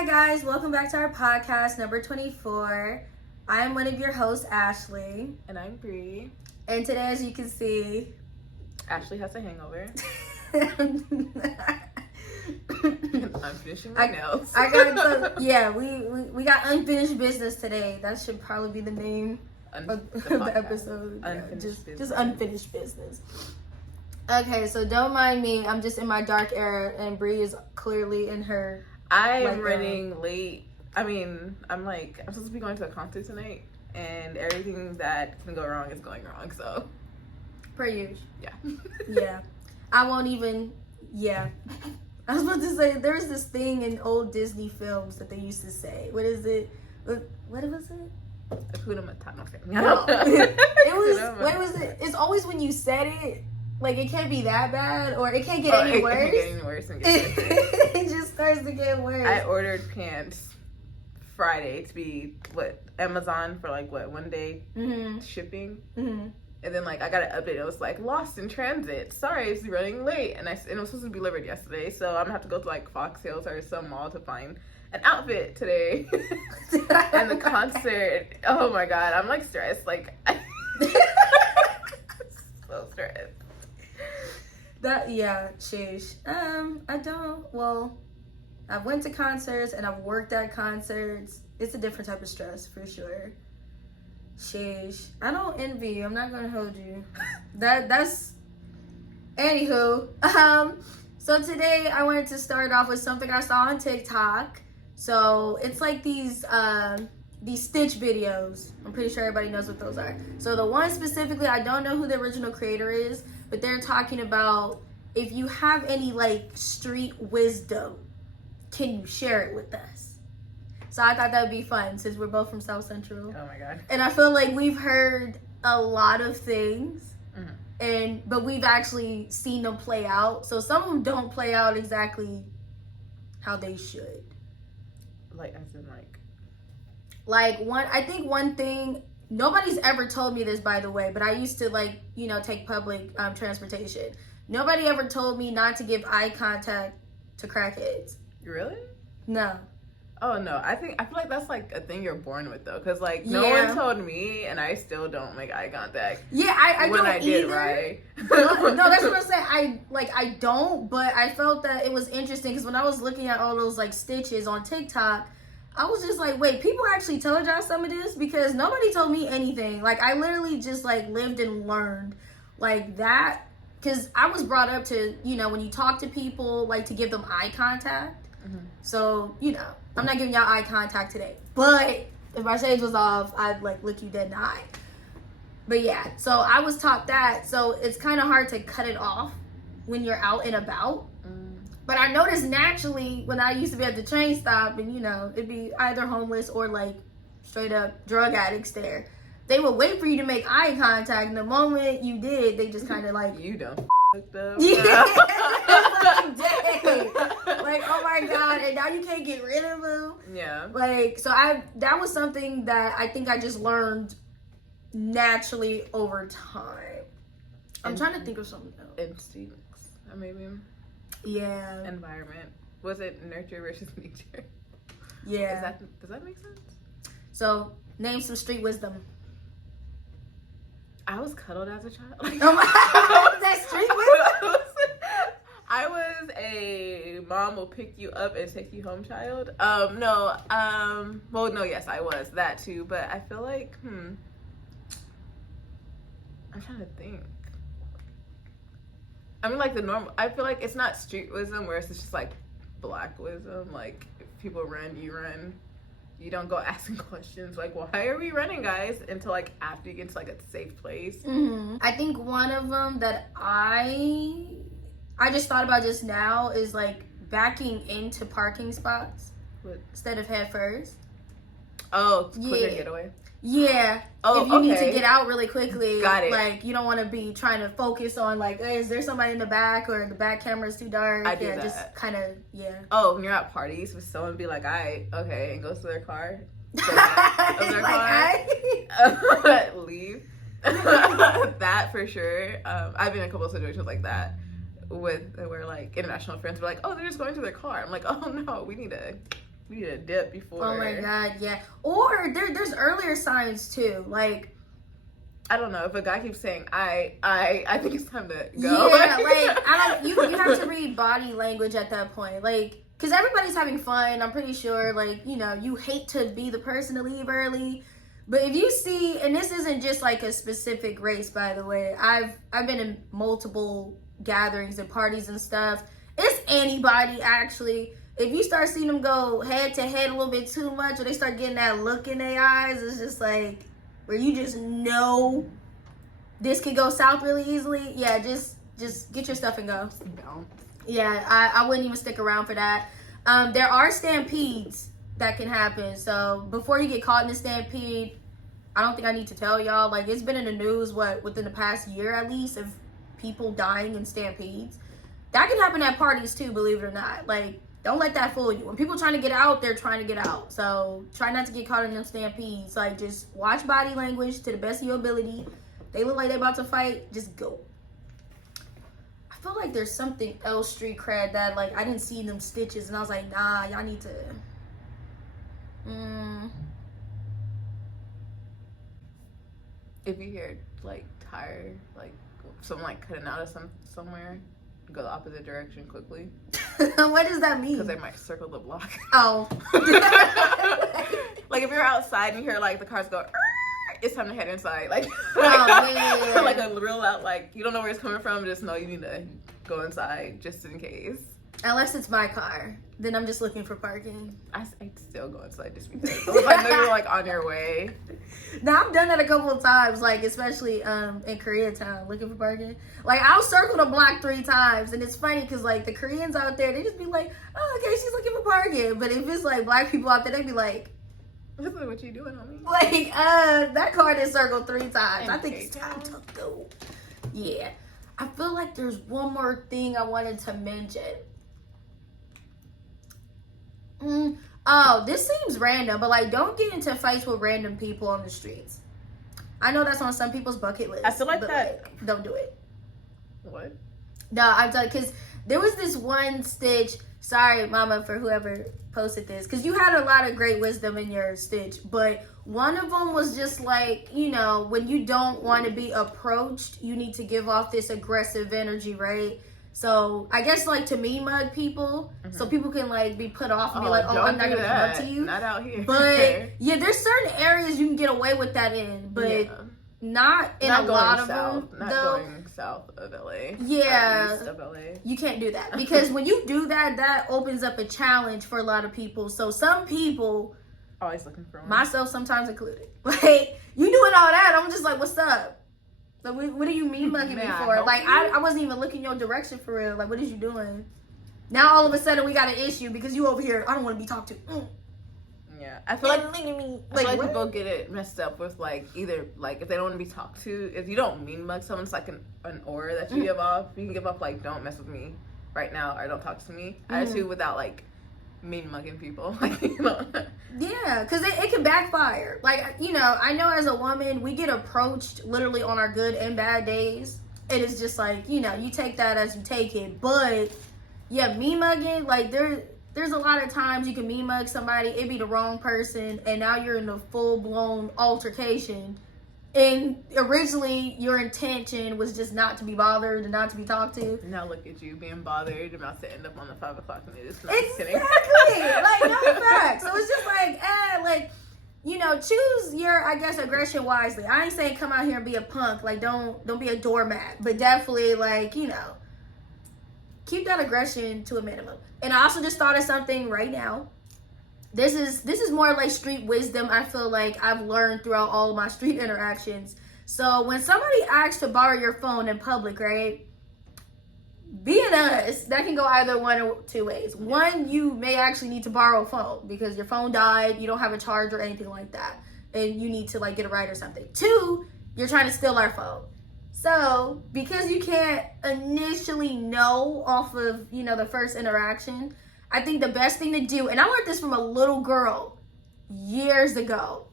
Hi guys, welcome back to our podcast number 24. I am one of your hosts, Ashley. And I'm Bree. And today, as you can see, Ashley has a hangover. I'm finishing my nails. we got unfinished business today. That should probably be the name of the episode. Just unfinished business. Okay, so don't mind me. I'm just in my dark era, and Bree is clearly in her. I'm running late. I mean, I'm supposed to be going to a concert tonight, and everything that can go wrong is going wrong, so. Per usual. Yeah. Yeah. I won't even, I was about to say, there's this thing in old Disney films that they used to say. What is it? What was it? Hakuna Matata. No. What was it? It's always when you said it, like, it can't be that bad, or it can't get any worse. It can't get any worse and get better. It just starts to get worse. I ordered pants Friday to be, Amazon for, 1 day shipping. Mm-hmm. And then, I got an update. It was, lost in transit. Sorry, it's running late. And it was supposed to be delivered yesterday. So I'm going to have to go to, Fox Hills or some mall to find an outfit today. And the concert, oh, my God. I'm, stressed. So stressed. Sheesh. I've went to concerts and I've worked at concerts. It's a different type of stress, for sure. Sheesh. I don't envy you. I'm not gonna hold you. That's anywho. So today I wanted to start off with something I saw on TikTok. So it's these Stitch videos. I'm pretty sure everybody knows what those are. So the one specifically, I don't know who the original creator is, but they're talking about if you have any street wisdom, can you share it with us? So I thought that would be fun since we're both from South Central. Oh my God. And I feel like we've heard a lot of things, but we've actually seen them play out. So some of them don't play out exactly how they should. I think one thing, nobody's ever told me this, by the way, but I used to take public transportation. Nobody ever told me not to give eye contact to crackheads. Really? No. Oh no, I feel like that's a thing you're born with though, because no one told me, and I still don't make eye contact. Yeah, I when don't I did, either. right? No, that's what I'm saying. I don't, but I felt that it was interesting because when I was looking at all those stitches on TikTok, I was just wait, people actually told y'all some of this? Because nobody told me anything. I literally just lived and learned that, because I was brought up to, when you talk to people, to give them eye contact. So, I'm not giving y'all eye contact today. But if my shades was off, I'd look you dead in the eye. But yeah, so I was taught that. So it's kind of hard to cut it off when you're out and about. But I noticed naturally when I used to be at the train stop and, it'd be either homeless or straight up drug addicts there. They would wait for you to make eye contact. And the moment you did, they just kind of You don't fucked up. Yeah. Oh my God. And now you can't get rid of them. Yeah. That was something that I think I just learned naturally over time. I'm trying to think of something else. Instincts, or maybe. Yeah. Environment. Was it nurture versus nature? Yeah. Does that make sense? So, name some street wisdom. I was cuddled as a child. Oh my, that's street wisdom? I was a mom will pick you up and take you home child. Yes, I was that too. But I feel I'm trying to think. I mean, the normal, I feel it's not street wisdom where it's just black wisdom. If people run, you run. You don't go asking questions why are we running, guys? Until after you get to a safe place. Mm-hmm. I think one of them that I just thought about just now is backing into parking spots instead of head first. Oh, quicker getaway. Yeah. Oh, if you need to get out really quickly, got it. You don't want to be trying to focus on hey, is there somebody in the back or the back camera's too dark? I do that. Just kind of Oh, when you're at parties, with someone be all right, okay, and goes to their car. Leave. That for sure. I've been in a couple of situations like that where international friends were oh, they're just going to their car. I'm oh no, we need to We need a dip before. Oh my God, yeah. Or there's earlier signs too. Like, I don't know, if a guy keeps saying I think it's time to go. Yeah, like you have to read body language at that point. Like, because everybody's having fun. I'm pretty sure, like, you know, you hate to be the person to leave early. But if you see, and this isn't just like a specific race, by the way. I've been in multiple gatherings and parties and stuff. It's anybody, actually. If you start seeing them go head to head a little bit too much, or they start getting that look in their eyes, it's just like, where you just know this could go south really easily. Yeah, just get your stuff and go. Yeah, I wouldn't even stick around for that. There are stampedes that can happen. So before you get caught in a stampede, I don't think I need to tell y'all. Like, it's been in the news, within the past year at least, of people dying in stampedes. That can happen at parties too, believe it or not. Like, don't let that fool you. When people are trying to get out, they're trying to get out. So try not to get caught in them stampedes. Like, just watch body language to the best of your ability. They look like they're about to fight, just go. I feel like there's something else street cred that, like, I didn't see them stitches, and I was like, nah, y'all need to. If you hear, like, tire, like, someone, like, cutting out of somewhere, go the opposite direction quickly. What does that mean? Because they might circle the block. Oh. Like, if you're outside and you hear, like, the cars go, it's time to head inside. Like, oh, man. Like a real out, like, you don't know where it's coming from, just know you need to go inside just in case. Unless it's my car, then I'm just looking for parking. I still go inside just because. So if I know you're, like, on your way. Now, I've done that a couple of times, like, especially in Koreatown, looking for parking. Like, I'll circle the block 3 times, and it's funny because, like, the Koreans out there, they just be like, oh, okay, she's looking for parking. But if it's, like, black people out there, they be like, what you doing, homie? like, that car did circle 3 times. I think it's time to go. Yeah. I feel like there's one more thing I wanted to mention. Oh, this seems random, but, like, don't get into fights with random people on the streets. I know that's on some people's bucket list. I feel like that. Like, don't do it. What? No, I'm telling, because there was this one stitch. Sorry, mama, for whoever posted this, because you had a lot of great wisdom in your stitch, but one of them was just like, you know, when you don't want to be approached, you need to give off this aggressive energy, right? So I guess, like, to mean mug people, so people can, like, be put off and be like, oh, I'm not gonna come up to you. Not out here. But yeah, there's certain areas you can get away with that in, but not in a lot of them. Not going south of LA. Yeah, east of LA. You can't do that, because when you do that, that opens up a challenge for a lot of people. So some people, always looking for one. Myself sometimes included, like, you doing all that, I'm just like, what's up? Like, what do you mean mugging me for? Like, I wasn't even looking your direction for real. Like, what is you doing? Now all of a sudden we got an issue because you over here, I don't want to be talked to. Yeah, I feel like people get it messed up with, like, either, like, if they don't want to be talked to, if you don't mean mug someone, it's like an aura that you give off. You can give off, like, don't mess with me right now, or don't talk to me. Attitude without, like, mean mugging people. Like, you know. Yeah, because it can backfire. Like, you know, I know as a woman, we get approached literally on our good and bad days. It is just like, you know, you take that as you take it. But yeah, mean mugging, like, there's a lot of times you can mean mug somebody, it be the wrong person, and now you're in a full-blown altercation. And originally, your intention was just not to be bothered and not to be talked to. Now look at you being bothered, about to end up on the 5 o'clock news. Exactly. Like, no facts. So it's just like, like, you know, choose your, I guess, aggression wisely. I ain't saying come out here and be a punk. Like, don't be a doormat. But definitely, like, you know, keep that aggression to a minimum. And I also just thought of something right now. This is more like street wisdom. I feel like I've learned throughout all of my street interactions. So when somebody asks to borrow your phone in public, right? Being us, that can go either one or 2 ways. One, you may actually need to borrow a phone because your phone died, you don't have a charger or anything like that, and you need to, like, get a ride or something. 2, you're trying to steal our phone. So because you can't initially know off of, you know, the first interaction, I think the best thing to do, and I learned this from a little girl years ago.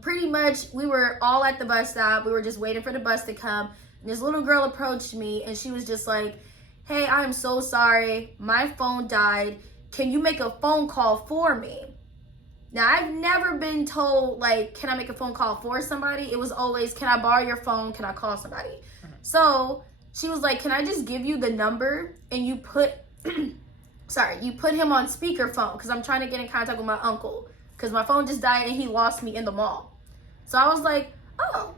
Pretty much, we were all at the bus stop. We were just waiting for the bus to come. And this little girl approached me, and she was just like, hey, I'm so sorry. My phone died. can you make a phone call for me? Now, I've never been told, like, can I make a phone call for somebody? It was always, can I borrow your phone? Can I call somebody? So she was like, can I just give you the number and you put, you put him on speakerphone because I'm trying to get in contact with my uncle because my phone just died and he lost me in the mall. So I was like, oh,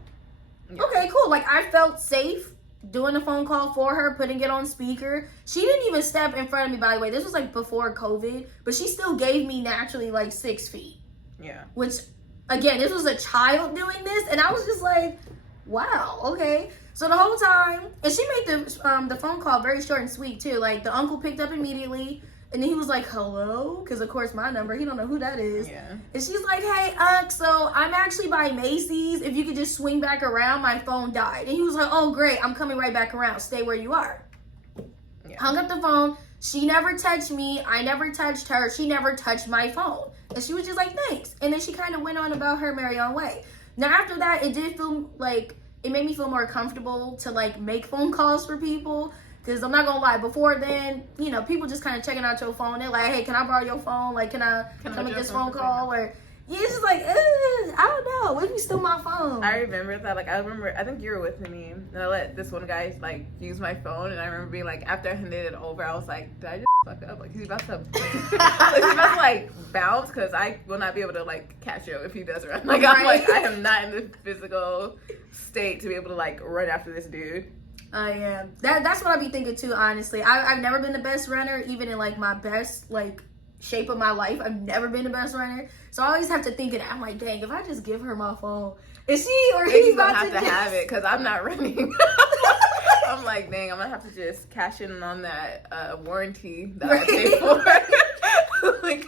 okay, cool. Like, I felt safe doing a phone call for her, putting it on speaker. She didn't even step in front of me, by the way. This was like before COVID, but she still gave me naturally like 6 feet. Yeah. Which, again, this was a child doing this, and I was just like, wow, okay. So the whole time, and she made the phone call very short and sweet too. Like, the uncle picked up immediately, and then he was like, hello? Because, of course, my number, he don't know who that is. Yeah. And she's like, hey, so I'm actually by Macy's. If you could just swing back around, my phone died. And he was like, oh, great, I'm coming right back around. Stay where you are. Yeah. Hung up the phone. She never touched me. I never touched her. She never touched my phone. And she was just like, thanks. And then she kind of went on about her merry own way. Now, after that, it did feel like, it made me feel more comfortable to, like, make phone calls for people. Because I'm not going to lie, before then, you know, people just kind of checking out your phone. They're like, hey, can I borrow your phone? Like, can I make this phone call? Or, yeah, it's just like, I don't know. What if you steal my phone? I remember that. Like, I think you were with me. And I let this one guy, like, use my phone. And I remember being like, after I handed it over, I was like, did I just fuck up? Like, he's about to, like, bounce? Because I will not be able to, like, catch him if he does run. Like, I'm like, I am not in the physical state to be able to, like, run after this dude. Yeah, that's what I be thinking too, honestly. I've never been the best runner, even in like my best like shape of my life. I've never been the best runner, so I always have to think of that. I'm like, dang, if I just give her my phone, is she or he's about to have it? Because I'm not running. I'm like, dang, I'm gonna have to just cash in on that warranty that I paid for. Like,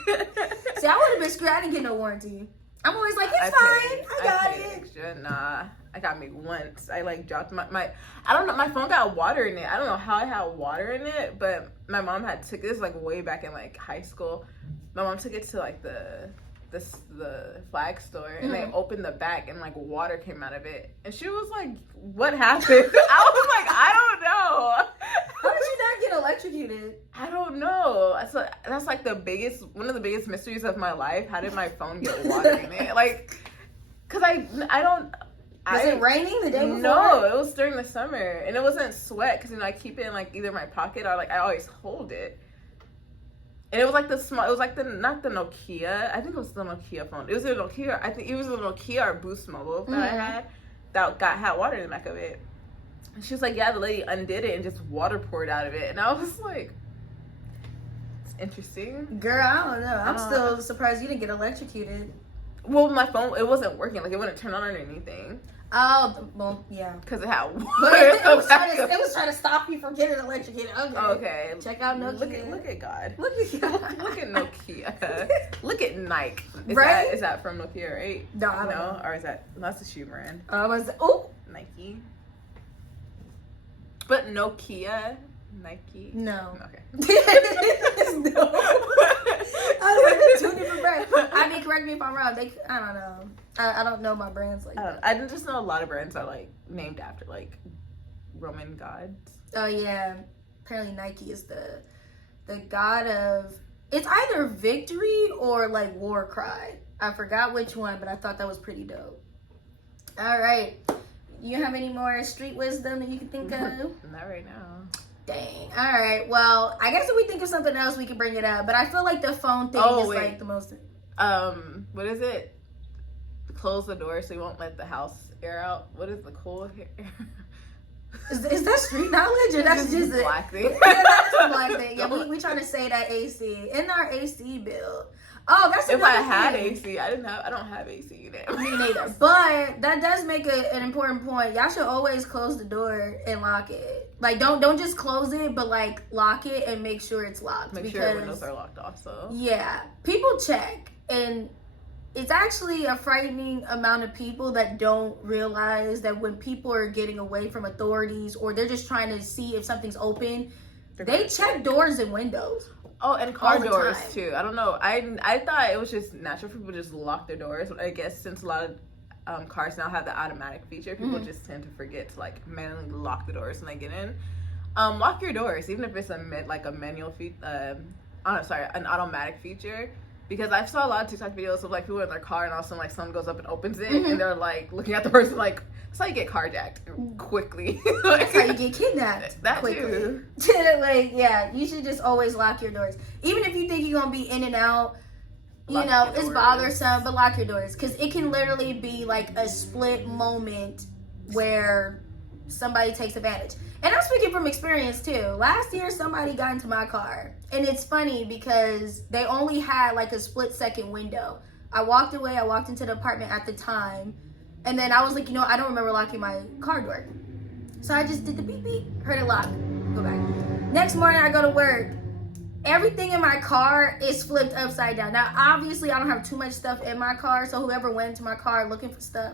see, I would have been screwed. I didn't get no warranty. I'm always like, it's fine. I got it. Extra. Nah, I got me once. I like dropped my I don't know, my phone got water in it. I don't know how I had water in it, but my mom had took this like way back in like high school. My mom took it to like the flag store and they opened the back and like water came out of it. And she was like, what happened? I was like, I don't know. How did you not get electrocuted? I don't know. That's like one of the biggest mysteries of my life. How did my phone get water in it? Like, cause I don't. Was it raining the day before? No, it was during the summer, and it wasn't sweat because I keep it in like either my pocket or like I always hold it. And it was like the small. It was like not the Nokia. I think it was the Nokia phone. It was a Nokia. I think it was a Nokia or Boost Mobile that I had that had water in the back of it. And she was like, yeah, the lady undid it and just water poured out of it. And I was like, it's interesting. Girl, I don't know. I'm still surprised you didn't get electrocuted. Well, my phone, it wasn't working. Like, it wouldn't turn on or anything. Oh, well, yeah. Because it had water. It was trying to stop you from getting electrocuted. Okay. Check out Nokia. Look at God. Look at God. Look at Nokia. Look at Nike. Is that from Nokia, right? No, I don't know. Or is that's a shoe brand. Nike. But Nokia, Nike. No. Okay. No. I was like, 2 different brands. I mean, correct me if I'm wrong. I don't know. I don't know my brands like that. I just know a lot of brands are like named after like Roman gods. Oh yeah. Apparently Nike is the god of, it's either victory or like war cry. I forgot which one, but I thought that was pretty dope. All right. You have any more street wisdom that you can think of? Not right now. Dang. All right. Well, I guess if we think of something else, we can bring it up. But I feel like the phone thing is like the most. What is it? Close the door so you won't let the house air out. What is the cool air? Is that street knowledge or that's just a black thing? Yeah, that's a black thing. Yeah, we trying to say that AC in our AC bill. Oh, that's if I thing. had AC. I don't have AC now. Me neither. But that does make an important point. Y'all should always close the door and lock it. Like don't just close it, but like lock it and make sure it's locked. Make sure the windows are locked also. Yeah, people check, and it's actually a frightening amount of people that don't realize that when people are getting away from authorities or they're just trying to see if something's open, they check doors and windows. Oh, and car doors too. I don't know. I thought it was just natural for people to just lock their doors. But I guess since a lot of cars now have the automatic feature, people just tend to forget to like manually lock the doors when they get in. Lock your doors, even if it's a manual an automatic feature. Because I saw a lot of TikTok videos of like people in their car and all of a sudden like someone goes up and opens it and they're like looking at the person like, that's how you get carjacked quickly. That's how you get kidnapped. That quickly. too. Like, yeah, you should just always lock your doors. Even if you think you're gonna be in and out, you know, it's bothersome, but lock your doors. Because it can literally be like a split moment where somebody takes advantage. And I'm speaking from experience too. Last year, somebody got into my car. And it's funny because they only had like a split second window. I walked away, I walked into the apartment at the time. And then I was like, you know, I don't remember locking my car door. So I just did the beep beep, heard it lock, go back. Next morning, I go to work. Everything in my car is flipped upside down. Now, obviously, I don't have too much stuff in my car. So whoever went into my car looking for stuff,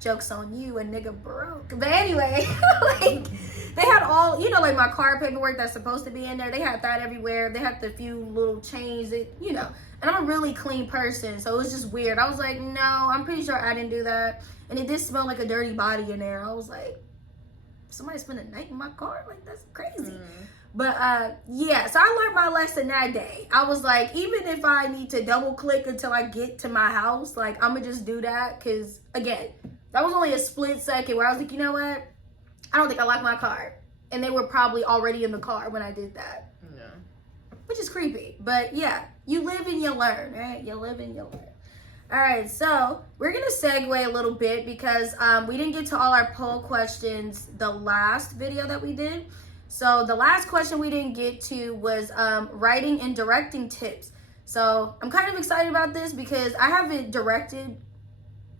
joke's on you, a nigga broke. But anyway, like, they had all, you know, like my car paperwork that's supposed to be in there. They had that everywhere. They had the few little chains that, you know. And I'm a really clean person, so it was just weird. I was like, no, I'm pretty sure I didn't do that. And it did smell like a dirty body in there. I was like, somebody spent a night in my car? Like, that's crazy. But, yeah, so I learned my lesson that day. I was like, even if I need to double click until I get to my house, like, I'm going to just do that. Because, again, that was only a split second where I was like, you know what? I don't think I locked my car. And they were probably already in the car when I did that. Yeah. Which is creepy. But, yeah, you live and you learn, right? You live and you learn. All right, so we're going to segue a little bit because we didn't get to all our poll questions the last video that we did. So the last question we didn't get to was writing and directing tips. So I'm kind of excited about this because I haven't directed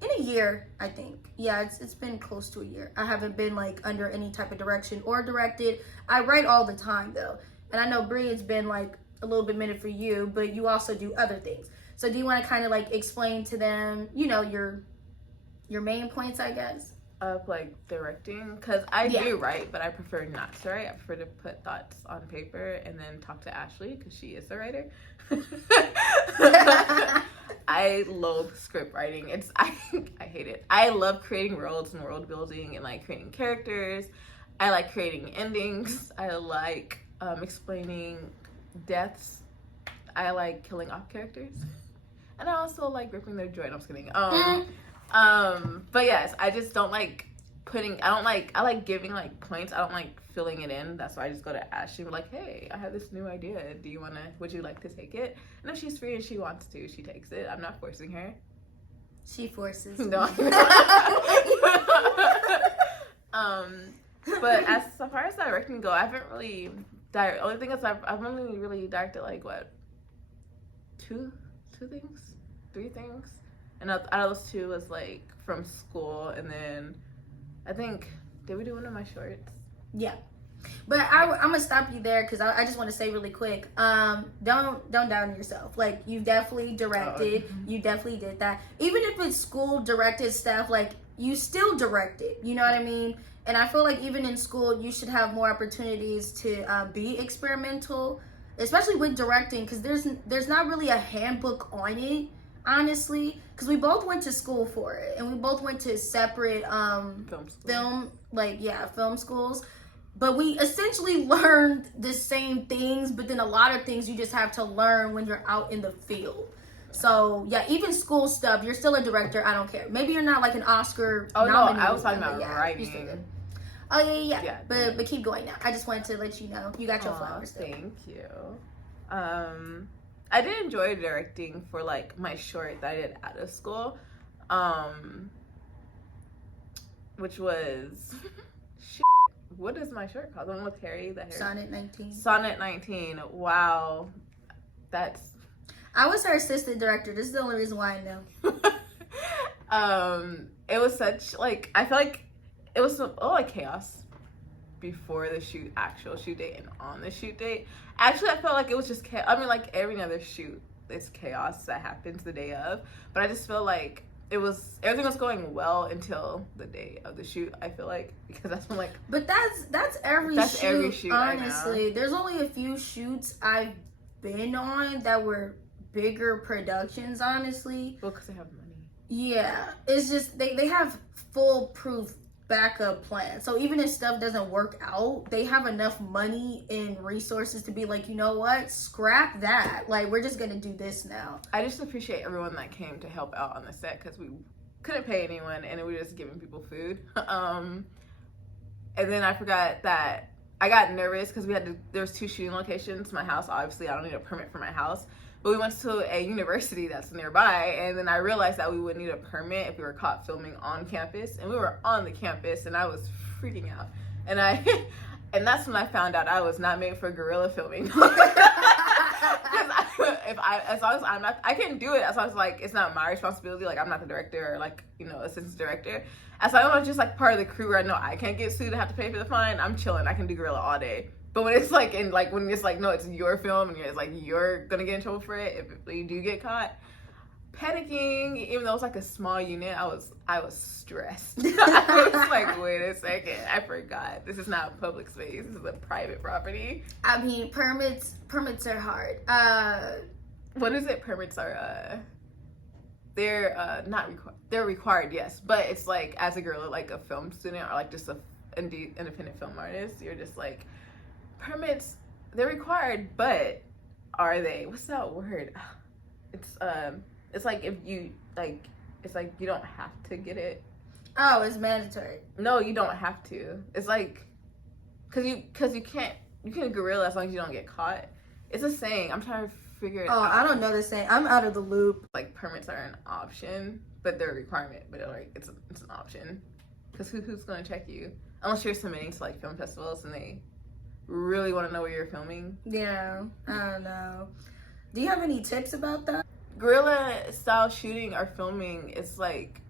in a year, I think. Yeah, it's been close to a year. I haven't been like under any type of direction or directed. I write all the time though. And I know Bree, it's been like a little bit minute for you, but you also do other things. So do you want to kind of like explain to them, you know, your main points, I guess? Of like directing, because I do write, but I prefer not to write. I prefer to put thoughts on paper and then talk to Ashley because she is the writer. I loathe script writing. I hate it. I love creating worlds and world building and like creating characters. I like creating endings. I like explaining deaths. I like killing off characters, and I also like ripping their joint. I'm just kidding. But yes, I just don't like I like giving like points. I don't like filling it in. That's why I just go to Ashley and be like, hey, I have this new idea. Would you like to take it? And if she's free and she wants to, she takes it. I'm not forcing her. She forces. No. But as far as directing go, I haven't really only thing is I've only really directed like what? Two things? 3 things? And out of those 2 was like from school, and then I think, did we do one of my shorts? Yeah. But I'm gonna stop you there because I just want to say really quick, don't down yourself. Like, you definitely directed, you definitely did that. Even if it's school directed stuff, like, you still directed, you know what I mean? And I feel like even in school, you should have more opportunities to be experimental, especially with directing, because there's not really a handbook on it. Honestly, because we both went to school for it, and we both went to separate film schools, but we essentially learned the same things, but then a lot of things you just have to learn when you're out in the field. So yeah, even school stuff, you're still a director. I don't care. Maybe you're not like an Oscar nominee. No, I was talking about writing. Oh yeah. But keep going now. I just wanted to let you know you got your flowers. Thank you. I did enjoy directing for like my short that I did out of school, which was what is my short called? The one with Harry, Sonnet 19. Sonnet 19. Wow, I was her assistant director. This is the only reason why I know. It was such like I feel like it was like chaos before the actual shoot date and on the shoot date. Actually, I felt like it was just chaos. I mean, like every other shoot, it's chaos that happens the day of. But I just feel like everything was going well until the day of the shoot. I feel like because that's when like. But that's every shoot. Honestly, there's only a few shoots I've been on that were bigger productions. Honestly. Well, because they have money. Yeah, it's just they have foolproof backup plan. So even if stuff doesn't work out, they have enough money and resources to be like, you know what, scrap that. Like, we're just gonna do this now. I just appreciate everyone that came to help out on the set, because we couldn't pay anyone and we were just giving people food. And then I forgot that I got nervous because there was 2 shooting locations. My house, obviously, I don't need a permit for my house. But we went to a university that's nearby, and then I realized that we would need a permit if we were caught filming on campus. And we were on the campus, and I was freaking out. And and that's when I found out I was not made for guerrilla filming. As long as I'm not, I can do it. As long as like it's not my responsibility. Like I'm not the director or like assistant director. As long as I'm just like part of the crew where I know I can't get sued and have to pay for the fine, I'm chilling. I can do guerrilla all day. But when it's like when it's like no, it's your film and it's like you're gonna get in trouble for it if you do get caught. Panicking, even though it's like a small unit, I was stressed. I was like, wait a second, I forgot. This is not a public space. This is a private property. I mean, permits are hard. What is it? Permits are they're not required. They're required, yes, but it's like as a girl, like a film student or like just a independent film artist, you're just like permits. They're required, but are they? What's that word? It's like if you like, it's like you don't have to get it. Oh, it's mandatory. No, you don't have to. It's like, cause you can guerrilla as long as you don't get caught. It's a saying. I'm trying to figure it out. Oh, I don't know the saying. I'm out of the loop. Like permits are an option, but they're a requirement. But like it's an option. Cause who's gonna check you unless you're submitting to like film festivals and they really want to know where you're filming. Yeah, I don't know. Do you have any tips about that? Guerrilla style shooting or filming is like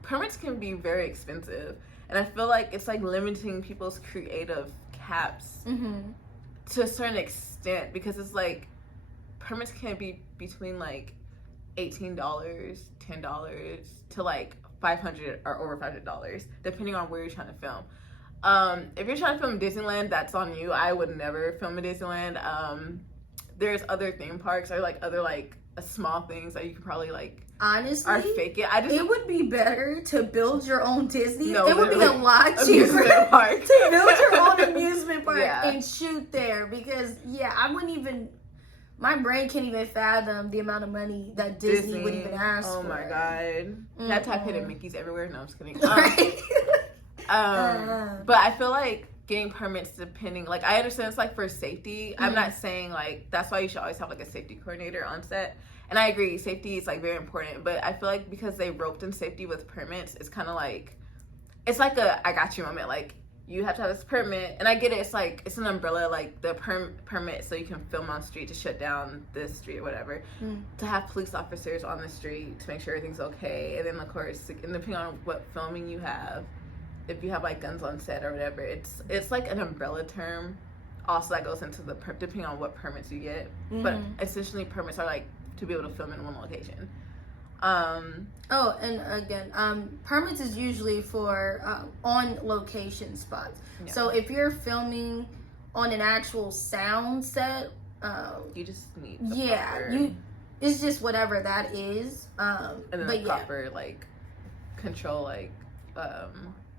permits can be very expensive, and I feel like it's like limiting people's creative caps to a certain extent, because it's like permits can be between like $18, $10 to like $500 or over $500 depending on where you're trying to film. If you're trying to film Disneyland, that's on you. I would never film in Disneyland. There's other theme parks or like other like small things that you can probably like honestly or fake it. It would be better to build your own Disney. No, it would be a lot cheaper to build your own amusement park and shoot there, because I wouldn't even. My brain can't even fathom the amount of money that Disney would even ask for. Oh my god. That type hidden Mickeys everywhere. No, I'm just kidding. Right? But I feel like getting permits depending, like I understand it's like for safety. I'm not saying like that's why you should always have like a safety coordinator on set. And I agree, safety is like very important. But I feel like because they roped in safety with permits, it's kind of like, it's like a I got you moment. Like you have to have this permit, and I get it. It's like it's an umbrella, like the permit so you can film on street to shut down this street or whatever. To have police officers on the street to make sure everything's okay, and then of course, and depending on what filming you have, if you have like guns on set or whatever, it's like an umbrella term. Also, that goes into the depending on what permits you get, but essentially permits are like to be able to film in one location. Oh, and again, permits is usually for on location spots. Yeah. So if you're filming on an actual sound set, you just need it's just whatever that is. And then the proper like control, like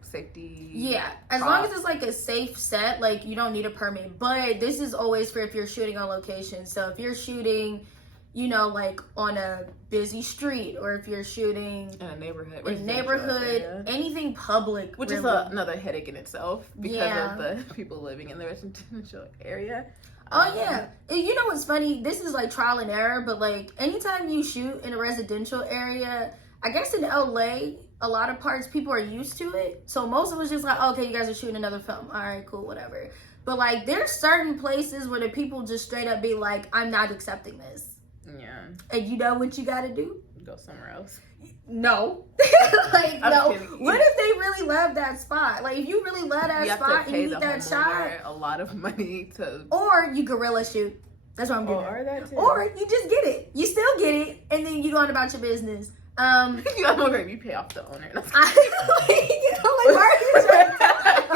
safety. Yeah, as long as it's like a safe set, like you don't need a permit. But this is always for if you're shooting on location. So if you're shooting, like on a busy street, or if you're shooting in a neighborhood, anything public, which really is another headache in itself because of the people living in the residential area. Oh yeah, you know what's funny? This is like trial and error, but like anytime you shoot in a residential area, I guess in LA, a lot of parts people are used to it. So most of us just like, okay, you guys are shooting another film. All right, cool, whatever. But like there's certain places where the people just straight up be like, I'm not accepting this. Yeah. And you know what you gotta do? Go somewhere else. No. Like, no. What if they really love that spot? Like, if you really love that spot and you need that shot, a lot of money to. Or you guerrilla shoot. That's what I'm doing. Or that too. Or you just get it. You still get it, and then you go on about your business. I'm gonna you pay off the owner. Why are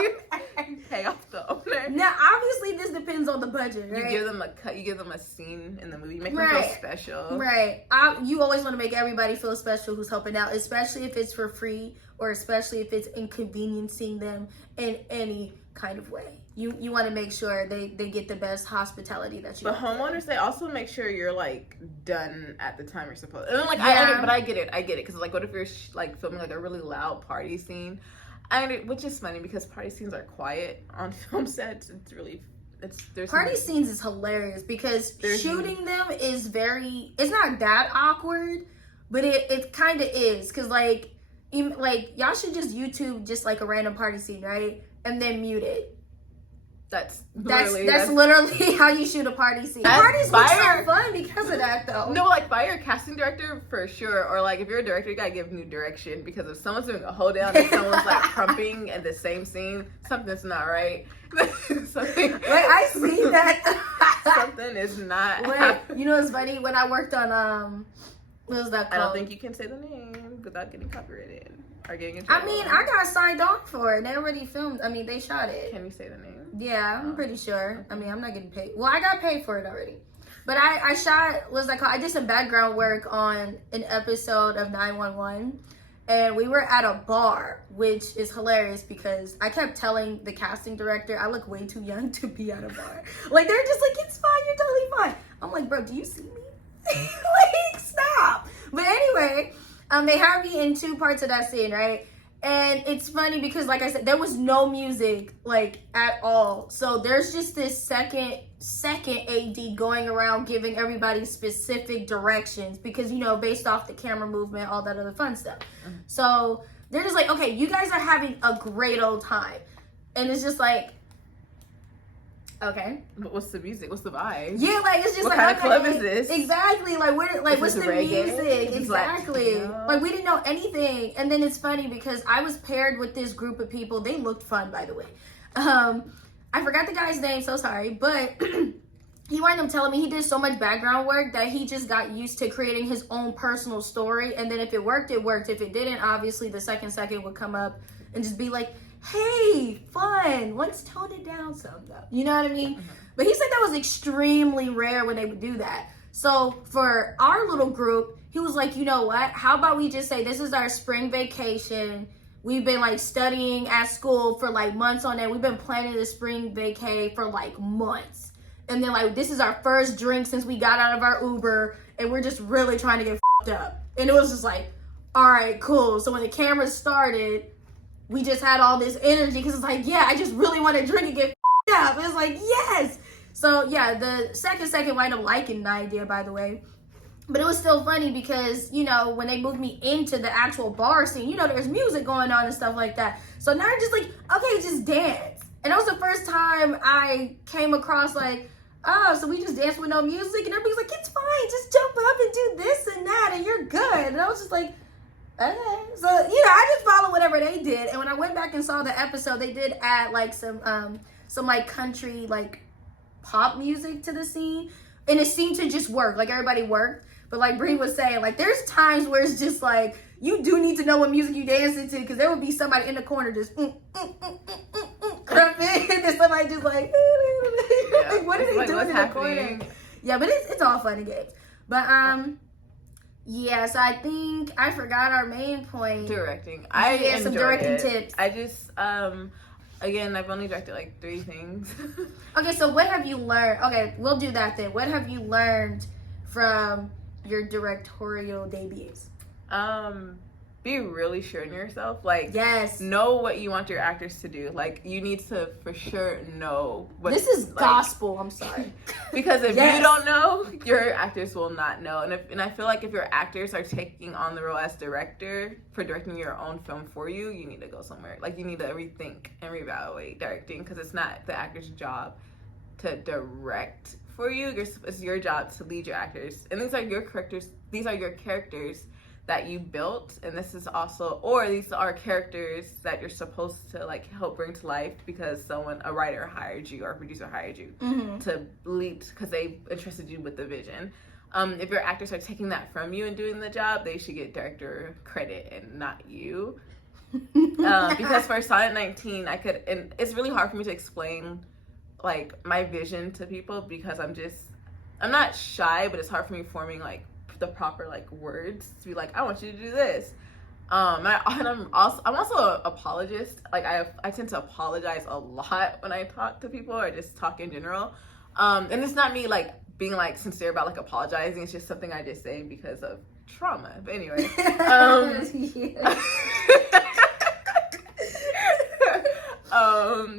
you trying to pay off the owner. Now, obviously, this depends on the budget, right? You give them a cut. You give them a scene in the movie. You make them feel special. Right. You always want to make everybody feel special who's helping out, especially if it's for free or especially if it's inconveniencing them in any kind of way. You want to make sure they get the best hospitality that you. But homeowners, they also make sure you're like done at the time you're supposed. And like I get it because like what if you're like filming like a really loud party scene, which is funny because party scenes are quiet on film sets. There's party scenes is hilarious because shooting them is it's not that awkward, but it kind of is because like y'all should just YouTube just like a random party scene, right, and then mute it. That's literally how you shoot a party scene. Parties look so fun because of that, though. No, like by your casting director for sure, or like if you're a director, you gotta give new direction because if someone's doing a hold down and someone's like crumping in the same scene, something's not right. I see that. Something is not. You know what's funny? When I worked on what was that called? I don't think you can say the name without getting copyrighted or getting in trouble. I mean, I got signed on for it. They already filmed. I mean, they shot it. Can you say the name? Yeah, I'm pretty sure. I mean, I'm not getting paid. Well, I got paid for it already. But I shot, I did some background work on an episode of 911. And we were at a bar, which is hilarious because I kept telling the casting director I look way too young to be at a bar. Like, they're just like, it's fine, you're totally fine. I'm like, bro, do you see me? Like, stop. But anyway, they had me in 2 parts of that scene, right? And it's funny because, like I said, there was no music, like, at all. So there's just this second AD going around giving everybody specific directions because, you know, based off the camera movement, all that other fun stuff. Mm-hmm. So they're just like, okay, you guys are having a great old time. And it's just like, okay. But what's the music? What's the vibe? Yeah, like, it's just what like, kind of club is this? Exactly. Like, what's the music? Exactly. Like, we didn't know anything. And then it's funny because I was paired with this group of people. They looked fun, by the way. I forgot the guy's name, so sorry. But he wound up telling me he did so much background work that he just got used to creating his own personal story. And then if it worked, it worked. If it didn't, obviously the second would come up and just be like, hey, fun, let's tone it down some though. You know what I mean? Mm-hmm. But he said that was extremely rare when they would do that. So for our little group, he was like, you know what? How about we just say this is our spring vacation. We've been like studying at school for like months on end. We've been planning the spring vacay for like months. And then like, this is our first drink since we got out of our Uber and we're just really trying to get f***ed up. And it was just like, all right, cool. So when the cameras started, we just had all this energy because it's like, yeah, I just really want to drink and get up. It's like, yes. So yeah, the second wind up liking the idea, by the way. But it was still funny because, you know, when they moved me into the actual bar scene, you know, there's music going on and stuff like that. So now I'm just like, okay, just dance. And that was the first time I came across like, oh, so we just dance with no music? And everybody's like, it's fine, just jump up and do this and that and you're good. And I was just like, okay. So, you know, I just followed whatever they did. And when I went back and saw the episode, they did add like some like country like pop music to the scene. And it seemed to just work. Like everybody worked. But like Bree was saying, like there's times where it's just like you do need to know what music you dancing to because there would be somebody in the corner just and then somebody just like, like what are they doing in the corner? Yeah, but it's all fun and games. But yeah, so I think I forgot our main point. Directing. Some directing tips. I just again, I've only directed like 3 things. Okay, so what have you learned? Okay, we'll do that then. What have you learned from your directorial debuts? Be really sure in yourself. Like, yes, know what you want your actors to do. Like, you need to for sure know what. This is like, gospel. I'm sorry. Because if you don't know, your actors will not know. And I feel like if your actors are taking on the role as director for directing your own film for you, you need to go somewhere. Like, you need to rethink and reevaluate directing because it's not the actor's job to direct for you. It's your job to lead your actors, and these are your characters. These are your characters that you built, and this is also, or these are characters that you're supposed to like help bring to life because a writer hired you or a producer hired you to lead because they entrusted you with the vision. If your actors are taking that from you and doing the job, they should get director credit and not you. Because for Sonnet 19, and it's really hard for me to explain like my vision to people because I'm not shy, but it's hard for me forming like the proper like words to be like, I want you to do this. And I'm also an apologist. Like I tend to apologize a lot when I talk to people or just talk in general. And it's not me like being like sincere about like apologizing. It's just something I just say because of trauma. But anyway,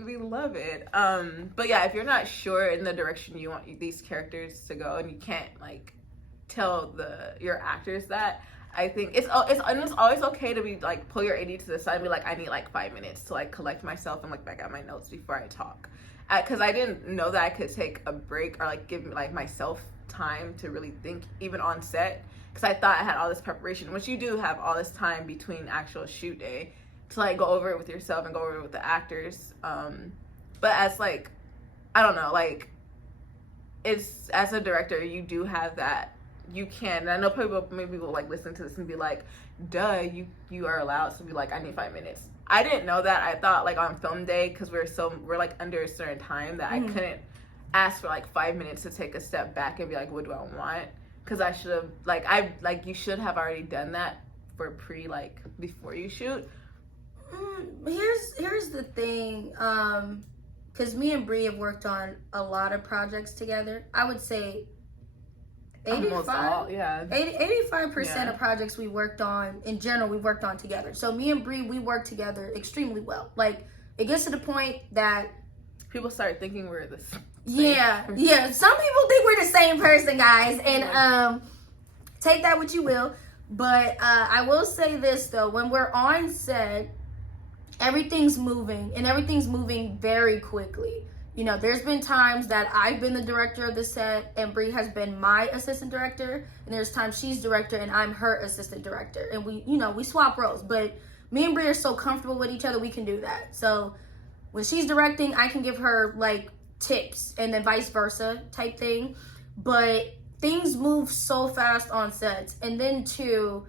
we love it. But yeah, if you're not sure in the direction you want these characters to go, and you can't like tell your actors that, I think it's always okay to be like pull your AD to the side and be like, I need like 5 minutes to like collect myself and look back at my notes before I talk, because I didn't know that I could take a break or like give like myself time to really think even on set, because I thought I had all this preparation, which you do have all this time between actual shoot day to like go over it with yourself and go over it with the actors. But as like, I don't know, like it's, as a director, you do have that. You can, and I know people maybe will like listen to this and be like, duh, you are allowed to be like, I need 5 minutes. I didn't know that. I thought like on film day, because we're like under a certain time, that I couldn't ask for like 5 minutes to take a step back and be like, what do I want? Because I should have you should have already done that for before you shoot. Here's the thing, because me and Bree have worked on a lot of projects together. I would say 85% of projects we worked on in general, we worked on together. So me and Bree, we work together extremely well. Like it gets to the point that people start thinking we're the same. Yeah. Some people think we're the same person, guys, and take that what you will. But I will say this though: when we're on set, everything's moving, and everything's moving very quickly. You know, there's been times that I've been the director of the set and Bree has been my assistant director, and there's times she's director and I'm her assistant director, and we swap roles. But me and Bree are so comfortable with each other, we can do that. So when she's directing, I can give her like tips, and then vice versa type thing. But things move so fast on sets, and then too,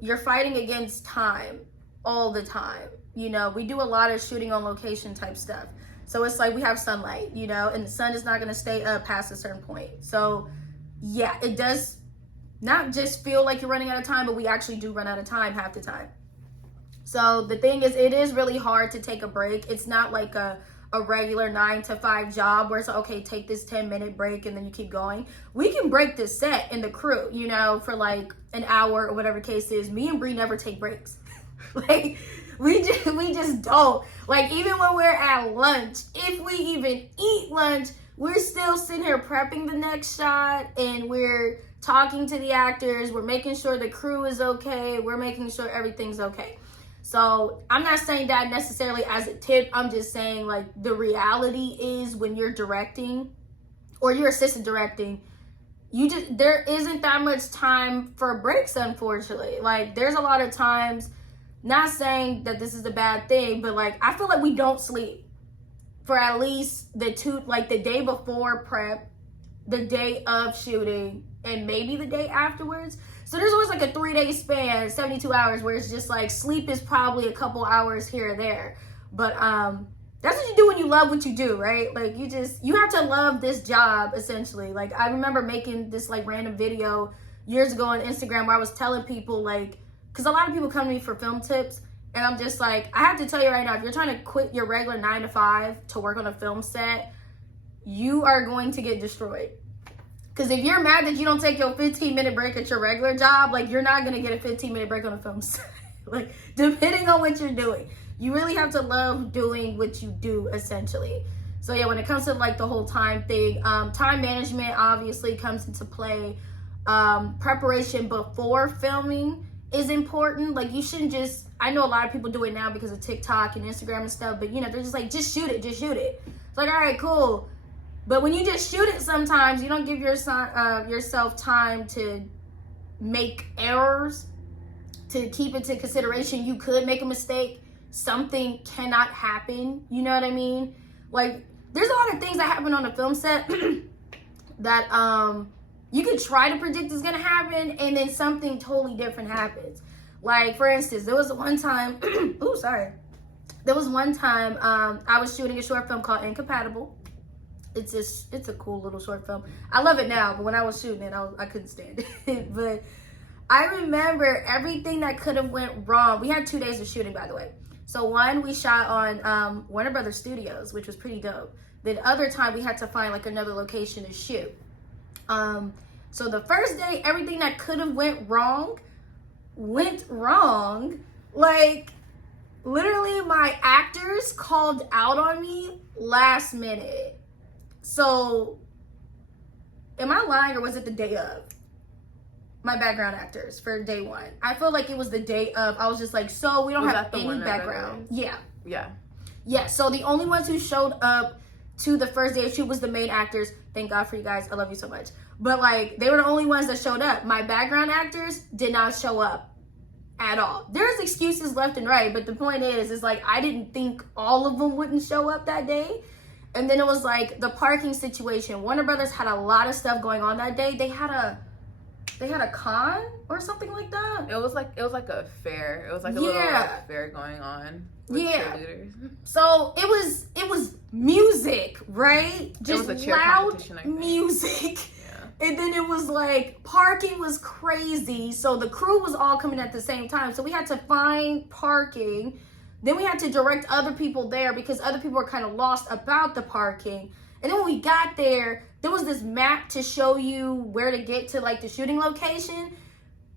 you're fighting against time all the time. You know, we do a lot of shooting on location type stuff. So it's like we have sunlight, you know, and the sun is not going to stay up past a certain point. So yeah, it does not just feel like you're running out of time, but we actually do run out of time half the time. So the thing is, it is really hard to take a break. It's not like a regular 9 to 5 job where it's like, okay, take this 10-minute break and then you keep going. We can break the set and the crew, you know, for like an hour or whatever case is. Me and Bree never take breaks. Like we just don't. Like even when we're at lunch, if we even eat lunch, we're still sitting here prepping the next shot, and we're talking to the actors, we're making sure the crew is okay, we're making sure everything's okay. So I'm not saying that necessarily as a tip, I'm just saying like the reality is when you're directing or you're assistant directing, there isn't that much time for breaks, unfortunately. Like there's a lot of times, not saying that this is a bad thing, but like I feel like we don't sleep for at least the day before prep, the day of shooting, and maybe the day afterwards. So there's always like a 3-day span, 72 hours, where it's just like sleep is probably a couple hours here or there. But that's what you do when you love what you do, right? Like you have to love this job, essentially. Like I remember making this like random video years ago on Instagram where I was telling people like, because a lot of people come to me for film tips, and I'm just like, I have to tell you right now, if you're trying to quit your regular 9 to 5 to work on a film set, you are going to get destroyed. Because if you're mad that you don't take your 15-minute break at your regular job, like you're not going to get a 15-minute break on a film set. Like depending on what you're doing, you really have to love doing what you do, essentially. So yeah, when it comes to like the whole time thing, time management obviously comes into play. Preparation before filming is important. Like you shouldn't just, I know a lot of people do it now because of TikTok and Instagram and stuff, but you know, they're just like, just shoot it. It's like, all right, cool. But when you just shoot it, sometimes you don't give yourself time to make errors, to keep it to consideration. You could make a mistake. Something cannot happen. You know what I mean? Like there's a lot of things that happen on a film set that you could try to predict is gonna happen, and then something totally different happens. Like, for instance, there was one time, ooh, sorry. There was one time I was shooting a short film called Incompatible. It's a cool little short film. I love it now, but when I was shooting it, I couldn't stand it. But I remember everything that could have went wrong. We had 2 days of shooting, by the way. So one, we shot on Warner Brothers Studios, which was pretty dope. The other time, we had to find like another location to shoot. So the first day, everything that could have went wrong. Like, literally, my actors called out on me last minute. So, am I lying, or was it the day of? My background actors for day one. I feel like it was the day of. I was just like, so we don't have any background. Yeah. So the only ones who showed up to the first day of shoot was the main actors. Thank God for you guys. I love you so much. But like, they were the only ones that showed up. My background actors did not show up at all. There's excuses left and right, but the point is like, I didn't think all of them wouldn't show up that day. And then it was like the parking situation. Warner Brothers had a lot of stuff going on that day. They had a con or something like that. It was like a fair. It was like a little fair going on. With cheerleaders. So it was music, right? Just loud music. Yeah. And then it was like parking was crazy. So the crew was all coming at the same time. So we had to find parking. Then we had to direct other people there because other people were kind of lost about the parking. And then when we got there was this map to show you where to get to like the shooting location.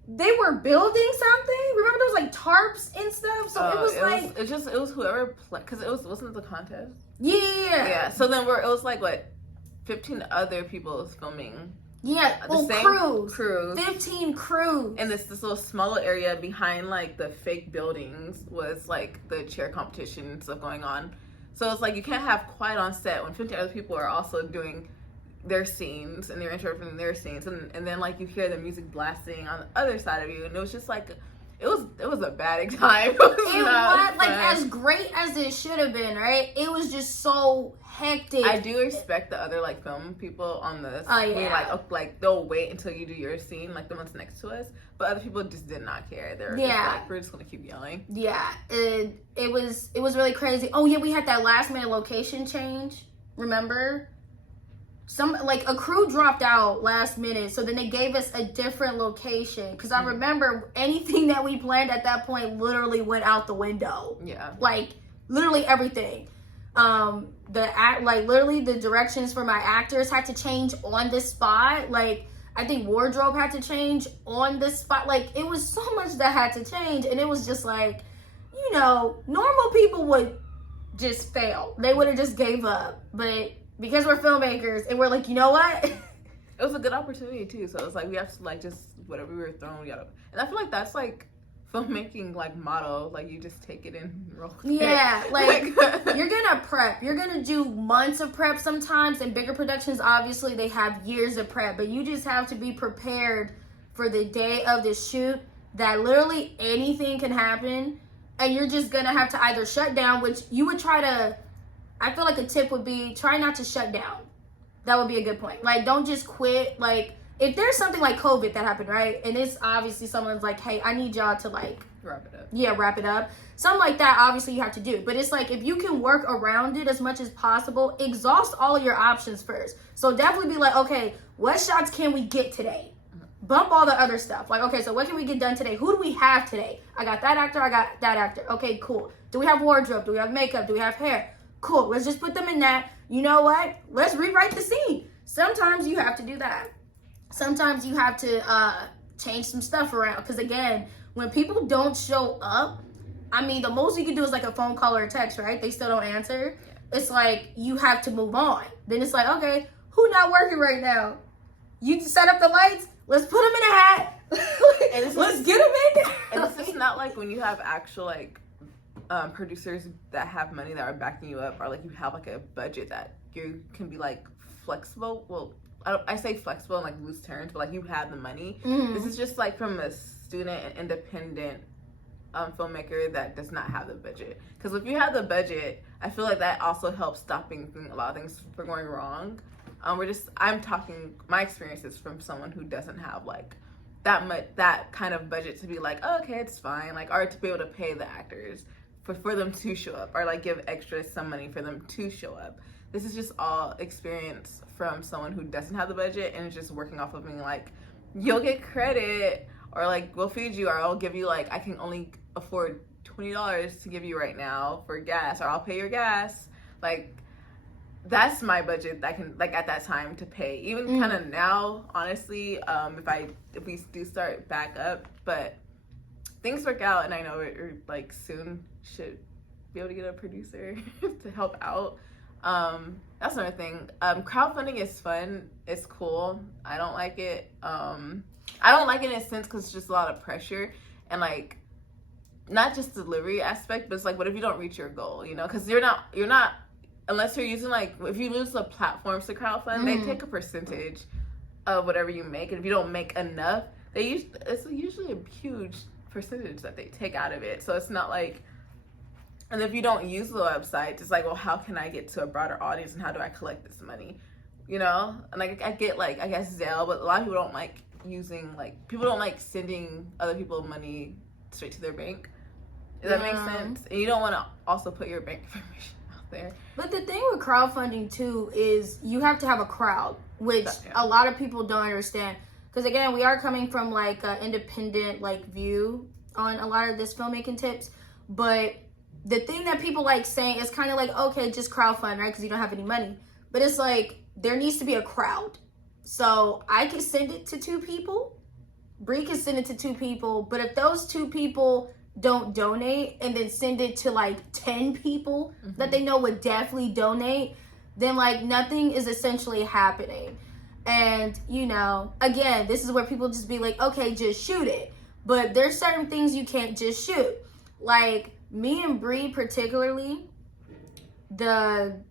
They were building something. Remember there was like tarps and stuff. So it was whoever played, because wasn't the contest. Yeah. So then it was like what, 15 other people filming. Yeah. The same crews. 15 crews. And this little small area behind like the fake buildings was like the cheer competition and stuff going on. So it's like you can't have quiet on set when 15 other people are also doing their scenes and they're interpreting their scenes, and then like you hear the music blasting on the other side of you, and it was just like it was a bad time. It was like as great as it should have been, right? It was just so hectic. I do respect the other like film people on this. Oh yeah. Like they'll wait until you do your scene, like the ones next to us, but other people just did not care. They were just like, we're just gonna keep yelling. Yeah, it was really crazy. Oh yeah, we had that last minute location change. Remember? A crew dropped out last minute, so then they gave us a different location. Because I remember anything that we planned at that point literally went out the window. Yeah. Like, literally everything. Literally the directions for my actors had to change on the spot. Like, I think wardrobe had to change on the spot. Like, it was so much that had to change. And it was just like, normal people would just fail. They would have just gave up. But because we're filmmakers and we're like, you know what? It was a good opportunity too. So it's like we have to like just whatever we were thrown, we gotta. And I feel like that's like filmmaking like motto. Like you just take it and roll. Yeah, like you're gonna prep. You're gonna do months of prep sometimes. And bigger productions, obviously, they have years of prep. But you just have to be prepared for the day of the shoot that literally anything can happen, and you're just gonna have to either shut down, which you would try to. I feel like a tip would be try not to shut down. That would be a good point. Like, don't just quit. Like, if there's something like COVID that happened, right? And it's obviously someone's like, hey, I need y'all to like... wrap it up. Yeah, wrap it up. Something like that, obviously, you have to do. But it's like, if you can work around it as much as possible, exhaust all of your options first. So definitely be like, okay, what shots can we get today? Bump all the other stuff. Like, okay, so what can we get done today? Who do we have today? I got that actor, I got that actor. Okay, cool. Do we have wardrobe? Do we have makeup? Do we have hair? Cool, let's just put them in that. You know what? Let's rewrite the scene. Sometimes you have to do that. Sometimes you have to change some stuff around. Because again, when people don't show up, I mean, the most you can do is like a phone call or a text, right? They still don't answer. It's like you have to move on. Then it's like, okay, who not working right now? You set up the lights. Let's put them in a hat. Let's get them in there. And it's just not like when you have actual like producers that have money that are backing you up, or like you have like a budget that you can be like flexible. Well, I say flexible in like loose terms, but like you have the money. This is just like from a student and independent filmmaker that does not have the budget. Because if you have the budget, I feel like that also helps stopping a lot of things from going wrong. I'm talking my experiences from someone who doesn't have like that kind of budget to be like, oh, okay, it's fine, like, or to be able to pay the actors for them to show up, or like give extra some money for them to show up. This is just all experience from someone who doesn't have the budget and is just working off of being like, you'll get credit, or like, we'll feed you, or I'll give you, like, I can only afford $20 to give you right now for gas, or I'll pay your gas. Like, that's my budget that I can, like, at that time to pay. Even kind of now, honestly, if we do start back up, but things work out, and I know we're like soon should be able to get a producer to help out. That's another thing. Crowdfunding is fun. It's cool. I don't like it. I don't like it in a sense because it's just a lot of pressure, and like, not just delivery aspect, but it's like, what if you don't reach your goal? You know, because you're not unless you're using, like, if you use the platforms to crowdfund, they take a percentage of whatever you make, and if you don't make enough, it's usually a huge percentage that they take out of it. So it's not like, and if you don't use the website, it's like, well, how can I get to a broader audience, and how do I collect this money? You know, and like, I get, like, I guess Zelle, but a lot of people don't like using, like, people don't like sending other people money straight to their bank. Does that make sense? And you don't want to also put your bank information out there. But the thing with crowdfunding too is you have to have a crowd, which a lot of people don't understand. Because again, we are coming from like an independent like view on a lot of this filmmaking tips. But the thing that people like saying is kind of like, okay, just crowdfund, right? Because you don't have any money. But it's like, there needs to be a crowd. So I could send it to 2 people. Bree can send it to 2 people. But if those 2 people don't donate and then send it to like 10 people that they know would definitely donate, then like nothing is essentially happening. And, you know, again, this is where people just be like, okay, just shoot it. But there's certain things you can't just shoot. Like me and Bree particularly, the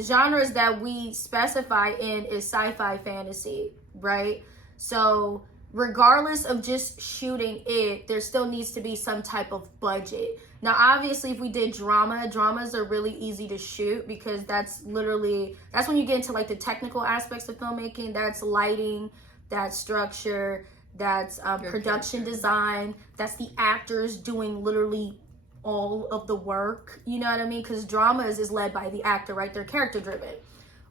genres that we specify in is sci-fi fantasy, right? So regardless of just shooting it, there still needs to be some type of budget. Now, obviously, if we did dramas are really easy to shoot because that's when you get into like the technical aspects of filmmaking. That's lighting, that's structure, that's production design, that's the actors doing literally all of the work, you know what I mean? Because dramas is led by the actor, right? They're character driven.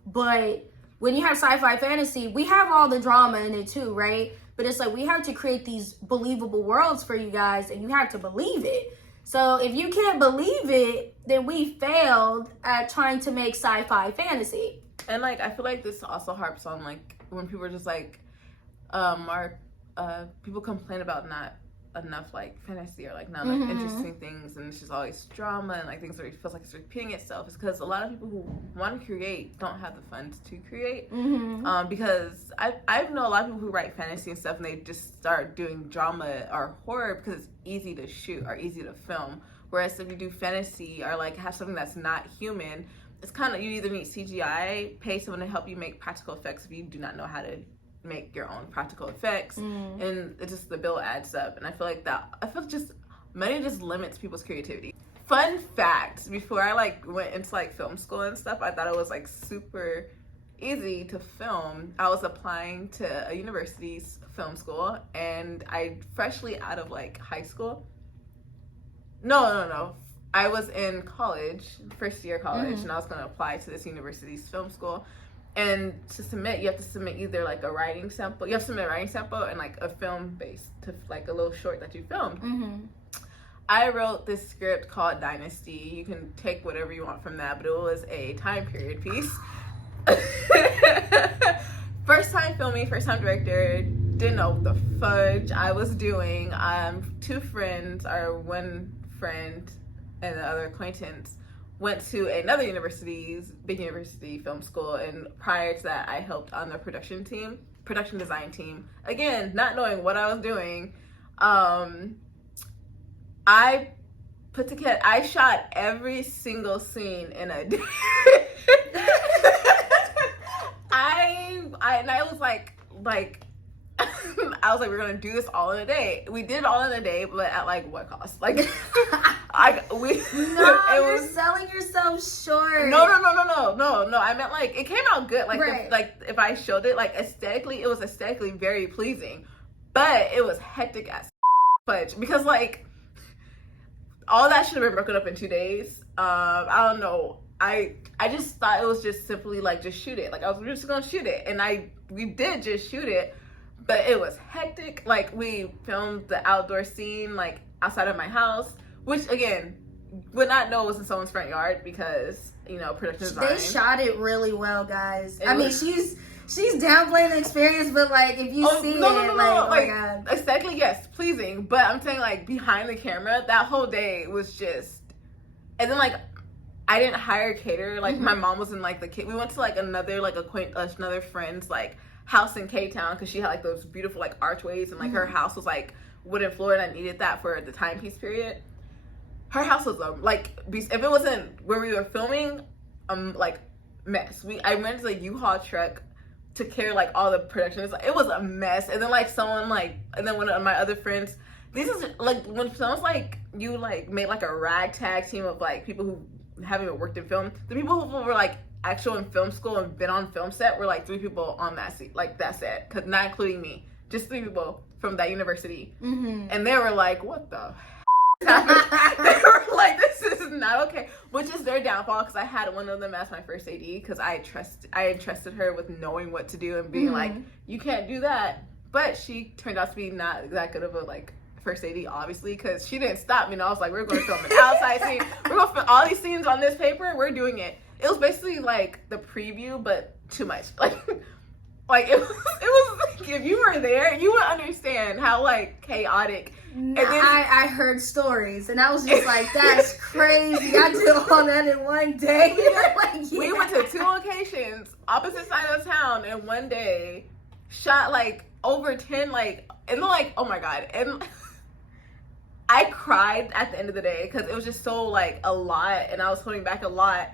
But when you have sci-fi fantasy, we have all the drama in it too, right? But it's like, we have to create these believable worlds for you guys, and you have to believe it. So if you can't believe it, then we failed at trying to make sci-fi fantasy. And like, I feel like this also harps on like when people are just like, people complain about not enough like fantasy or like not enough interesting things, and it's just always drama and like things that feels like it's repeating itself. It's because a lot of people who want to create don't have the funds to create. Because I know a lot of people who write fantasy and stuff, and they just start doing drama or horror because it's easy to shoot or easy to film. Whereas if you do fantasy or like have something that's not human, it's kind of, you either need CGI, pay someone to help you make practical effects if you do not know how to make your own practical effects, and it just, the bill adds up. And I feel like just money just limits people's creativity. Fun fact, before I like went into like film school and stuff, I thought it was like super easy to film. I was applying to a university's film school, and I freshly out of like high school. No. I was in college, first year college, and I was going to apply to this university's film school. And to submit, you have to submit either like a writing sample. You have to submit a writing sample and like a film base to like a little short that you filmed. I wrote this script called Dynasty. You can take whatever you want from that, but it was a time period piece. First time filming, first time director. Didn't know what the fudge I was doing. 2 friends, or 1 friend and the other acquaintance, went to another big university film school, and prior to that I helped on the production design team. Again, not knowing what I was doing. I shot every single scene in a day. I was like I was like, we're gonna do this all in a day. We did it all in a day, but at like what cost? Like, you're selling yourself short. No. I meant like it came out good. Like, right. If I showed it, like aesthetically, it was aesthetically very pleasing. But it was hectic as fudge because like all that should have been broken up in 2 days. I don't know. I just thought it was just simply like just shoot it. Like I was just gonna shoot it, and we did just shoot it, but it was hectic. Like we filmed the outdoor scene like outside of my house, which again would not know was in someone's front yard because production design. They shot it really well, guys. I mean, she's downplaying the experience, but like if you see no, like, oh my god, aesthetically yes, pleasing. But I'm saying like behind the camera, that whole day was just, and then like I didn't hire a caterer. Like my mom was in like we went to like another friend's like house in K-Town because she had like those beautiful like archways, and like her house was like wooden floor, and I needed that for the timepiece period. Her house was like if it wasn't where we were filming, like mess. I rented a U-Haul truck to carry like all the production. It was a mess. And then like someone like, and then one of my other friends, this is like when someone's like you like made like a ragtag team of like people who haven't even worked in film. The people who were like actual in film school and been on film set were like 3 people on that seat, like that set, cause not including me, just 3 people from that university. And they were like, what the they were like, this is not okay, which is their downfall because I had one of them as my first AD because I entrusted her with knowing what to do and being like, you can't do that. But she turned out to be not that good of a like first AD, obviously, because she didn't stop me. And I was like, we're going to film an outside scene. We're going to film all these scenes on this paper. We're doing it. It was basically like the preview, but too much. Like it was like if you were there, you would understand how like chaotic. And then, I heard stories, and I was just like, that's crazy. I did all that in one day. Like, yeah. We went to 2 locations, opposite side of town, in one day. Shot like over 10, like, and then like, oh my god, and I cried at the end of the day because it was just so like a lot, and I was holding back a lot.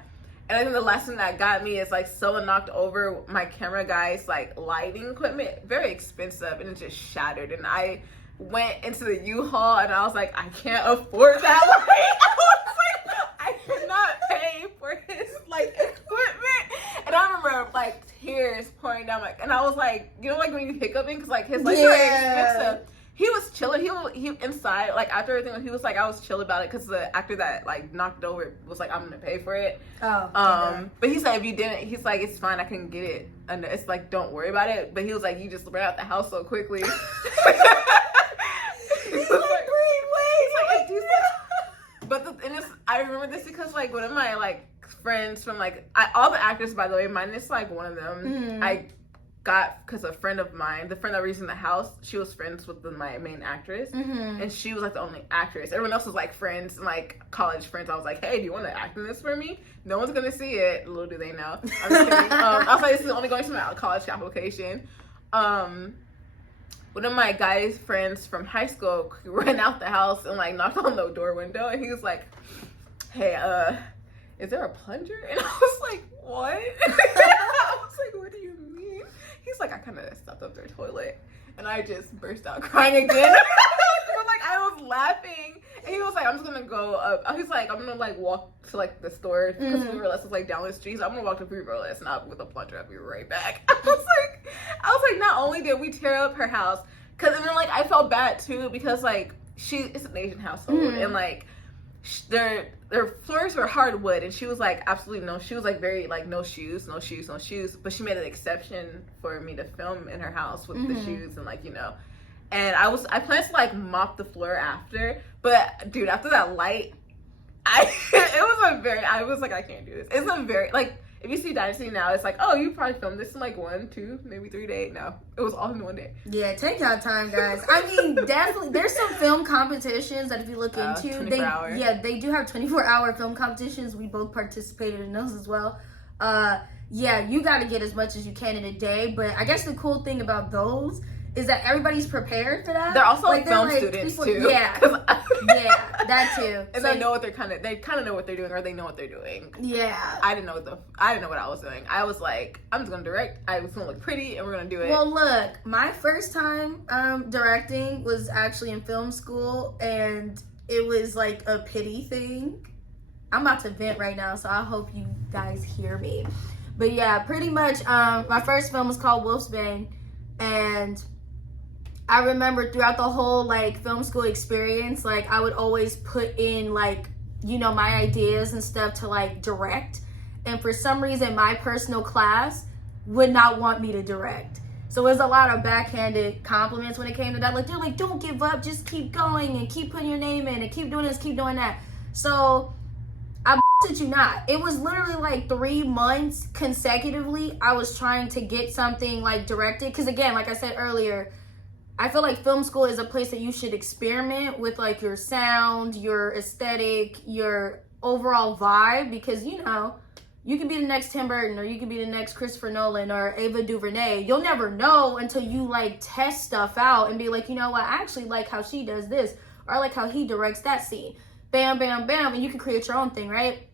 And I think the lesson that got me is like someone knocked over my camera guy's like lighting equipment, very expensive, and it just shattered. And I went into the U-Haul and I was like, I can't afford that light. I was like, I cannot pay for his like equipment. And I remember like tears pouring down my, and I was like, like when you hiccup in because like his lights are expensive. He was chilling. He inside, like after everything, he was like, I was chill about it because the actor that like knocked over was like, I'm gonna pay for it. But he said if you didn't, he's like, it's fine, I can get it. And it's like, don't worry about it. But he was like, you just ran out the house so quickly. He's like, but I remember this because like one of my like friends from like all the actors, by the way, mine is like one of them. I got because a friend of mine, the friend that was in the house, she was friends with my main actress, and she was like the only actress. Everyone else was like friends and like college friends. I was like, hey, do you want to act in this for me? No one's gonna see it. Little do they know. I'm just kidding. I was like, this is only going to my college application. One of my guys friends from high school ran out the house and like knocked on the door window, and he was like, hey, is there a plunger? And I was like, what? I was like, what do you mean? He's like, I kind of stepped up their toilet, and I just burst out crying again. I was laughing, and he was like, I'm just gonna go up. He's like, I'm gonna like walk to like the store because Food was like down the street. So I'm gonna walk to Food and not with a plunger. I'll be right back. I was like, not only did we tear up her house, and then like I felt bad too because like it's an Asian household, and like their floors were hardwood, and she was like absolutely no. She was like very like no shoes. But she made an exception for me to film in her house with the shoes and like And I planned to like mop the floor after, but dude, after that light, I was like, I can't do this. It's a very like if you see Dynasty now, it's like, oh, you probably filmed this in like 1, 2, maybe 3 days. No, it was all in one day. Yeah, take your time, guys. I mean, definitely, there's some film competitions that if you look into, 24 hours. Yeah, they do have 24-hour film competitions. We both participated in those as well. Yeah, you got to get as much as you can in a day. But I guess the cool thing about those is that everybody's prepared for that. They're also like film students too. Yeah, yeah, that too. And so, they know what they kind of know what they're doing, or they know what they're doing. Yeah, I didn't know what I was doing. I was like, I'm just gonna direct. I was gonna look pretty, and we're gonna do it. Well, look, my first time directing was actually in film school, and it was like a pity thing. I'm about to vent right now, so I hope you guys hear me. But yeah, pretty much, my first film was called Wolf's Bane, and I remember throughout the whole like film school experience, like I would always put in like, you know, my ideas and stuff to like direct. And for some reason, my personal class would not want me to direct. So it was a lot of backhanded compliments when it came to that. Like, they're like, don't give up, just keep going and keep putting your name in and keep doing this, keep doing that. So I shit you not. It was literally like 3 months consecutively. I was trying to get something like directed. Because again, like I said earlier, I feel like film school is a place that you should experiment with like your sound, your aesthetic, your overall vibe. Because, you know, you could be the next Tim Burton or you could be the next Christopher Nolan or Ava DuVernay. You'll never know until you like test stuff out and be like, you know what, I actually like how she does this, or I like how he directs that scene. Bam, bam, bam, and you can create your own thing, right?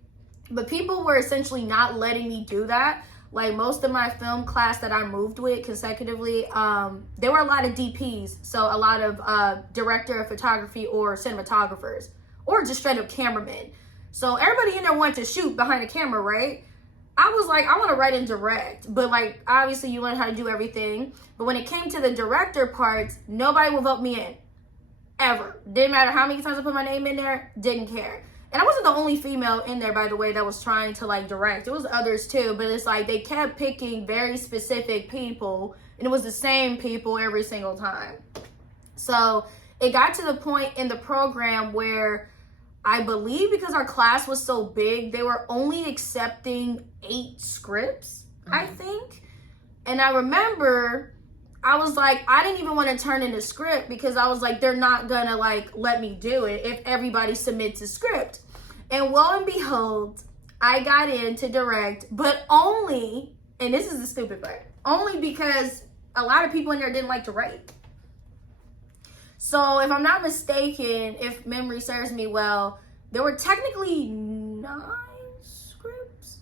But people were essentially not letting me do that. Like most of my film class that I moved with consecutively, there were a lot of DPs. So a lot of director of photography or cinematographers or just straight up cameramen. So everybody in there wanted to shoot behind the camera, right? I was like, I want to write and direct. But like, obviously you learn how to do everything. But when it came to the director parts, nobody would vote me in. Ever. Didn't matter how many times I put my name in there, didn't care. And I wasn't the only female in there, by the way, that was trying to like direct. It was others too, but it's like they kept picking very specific people, and it was the same people every single time. So it got to the point in the program where I believe because our class was so big, they were only accepting 8 scripts, I think. And I remember I was like, I didn't even want to turn in a script because I was like, they're not gonna like let me do it if everybody submits a script. And lo and behold, I got in to direct, but only, and this is the stupid part, only because a lot of people in there didn't like to write. So if I'm not mistaken, if memory serves me well, there were technically 9 scripts.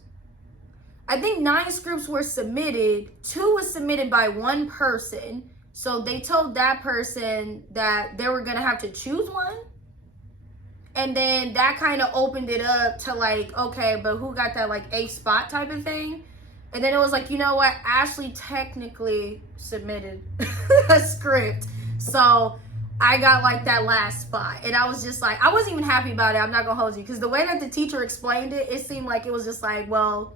I think 9 scripts were submitted. 2 was submitted by one person. So they told that person that they were going to have to choose one. And then that kind of opened it up to like, okay, but who got that like 8th spot type of thing? And then it was like, you know what? Ashley technically submitted a script. So I got like that last spot. And I was just like, I wasn't even happy about it. I'm not going to hold you. Because the way that the teacher explained it, it seemed like it was just like, well,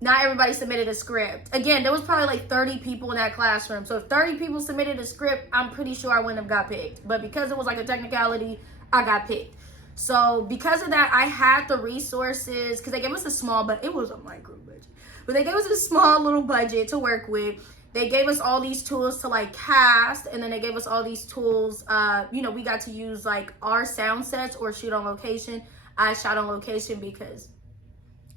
not everybody submitted a script. Again, there was probably like 30 people in that classroom. So if 30 people submitted a script, I'm pretty sure I wouldn't have got picked. But because it was like a technicality, I got picked. So because of that, I had the resources, because they gave us a small, but it was a micro budget. But they gave us a small little budget to work with. They gave us all these tools to like cast, and then they gave us all these tools. We got to use like our sound sets or shoot on location. I shot on location because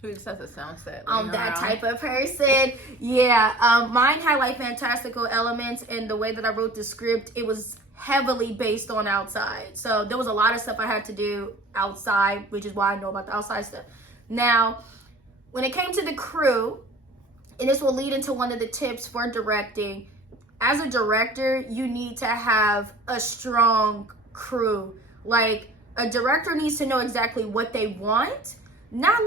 who just has a sound set? I'm that type of person. Yeah. Mine had like fantastical elements, and the way that I wrote the script, it was heavily based on outside. So there was a lot of stuff I had to do outside, which is why I know about the outside stuff. Now, when it came to the crew, and this will lead into one of the tips for directing. As a director, you need to have a strong crew. Like, a director needs to know exactly what they want. Not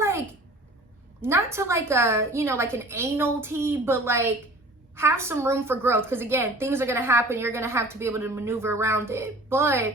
to like a, like an anal tea, but like have some room for growth. Because again, things are going to happen. You're going to have to be able to maneuver around it. But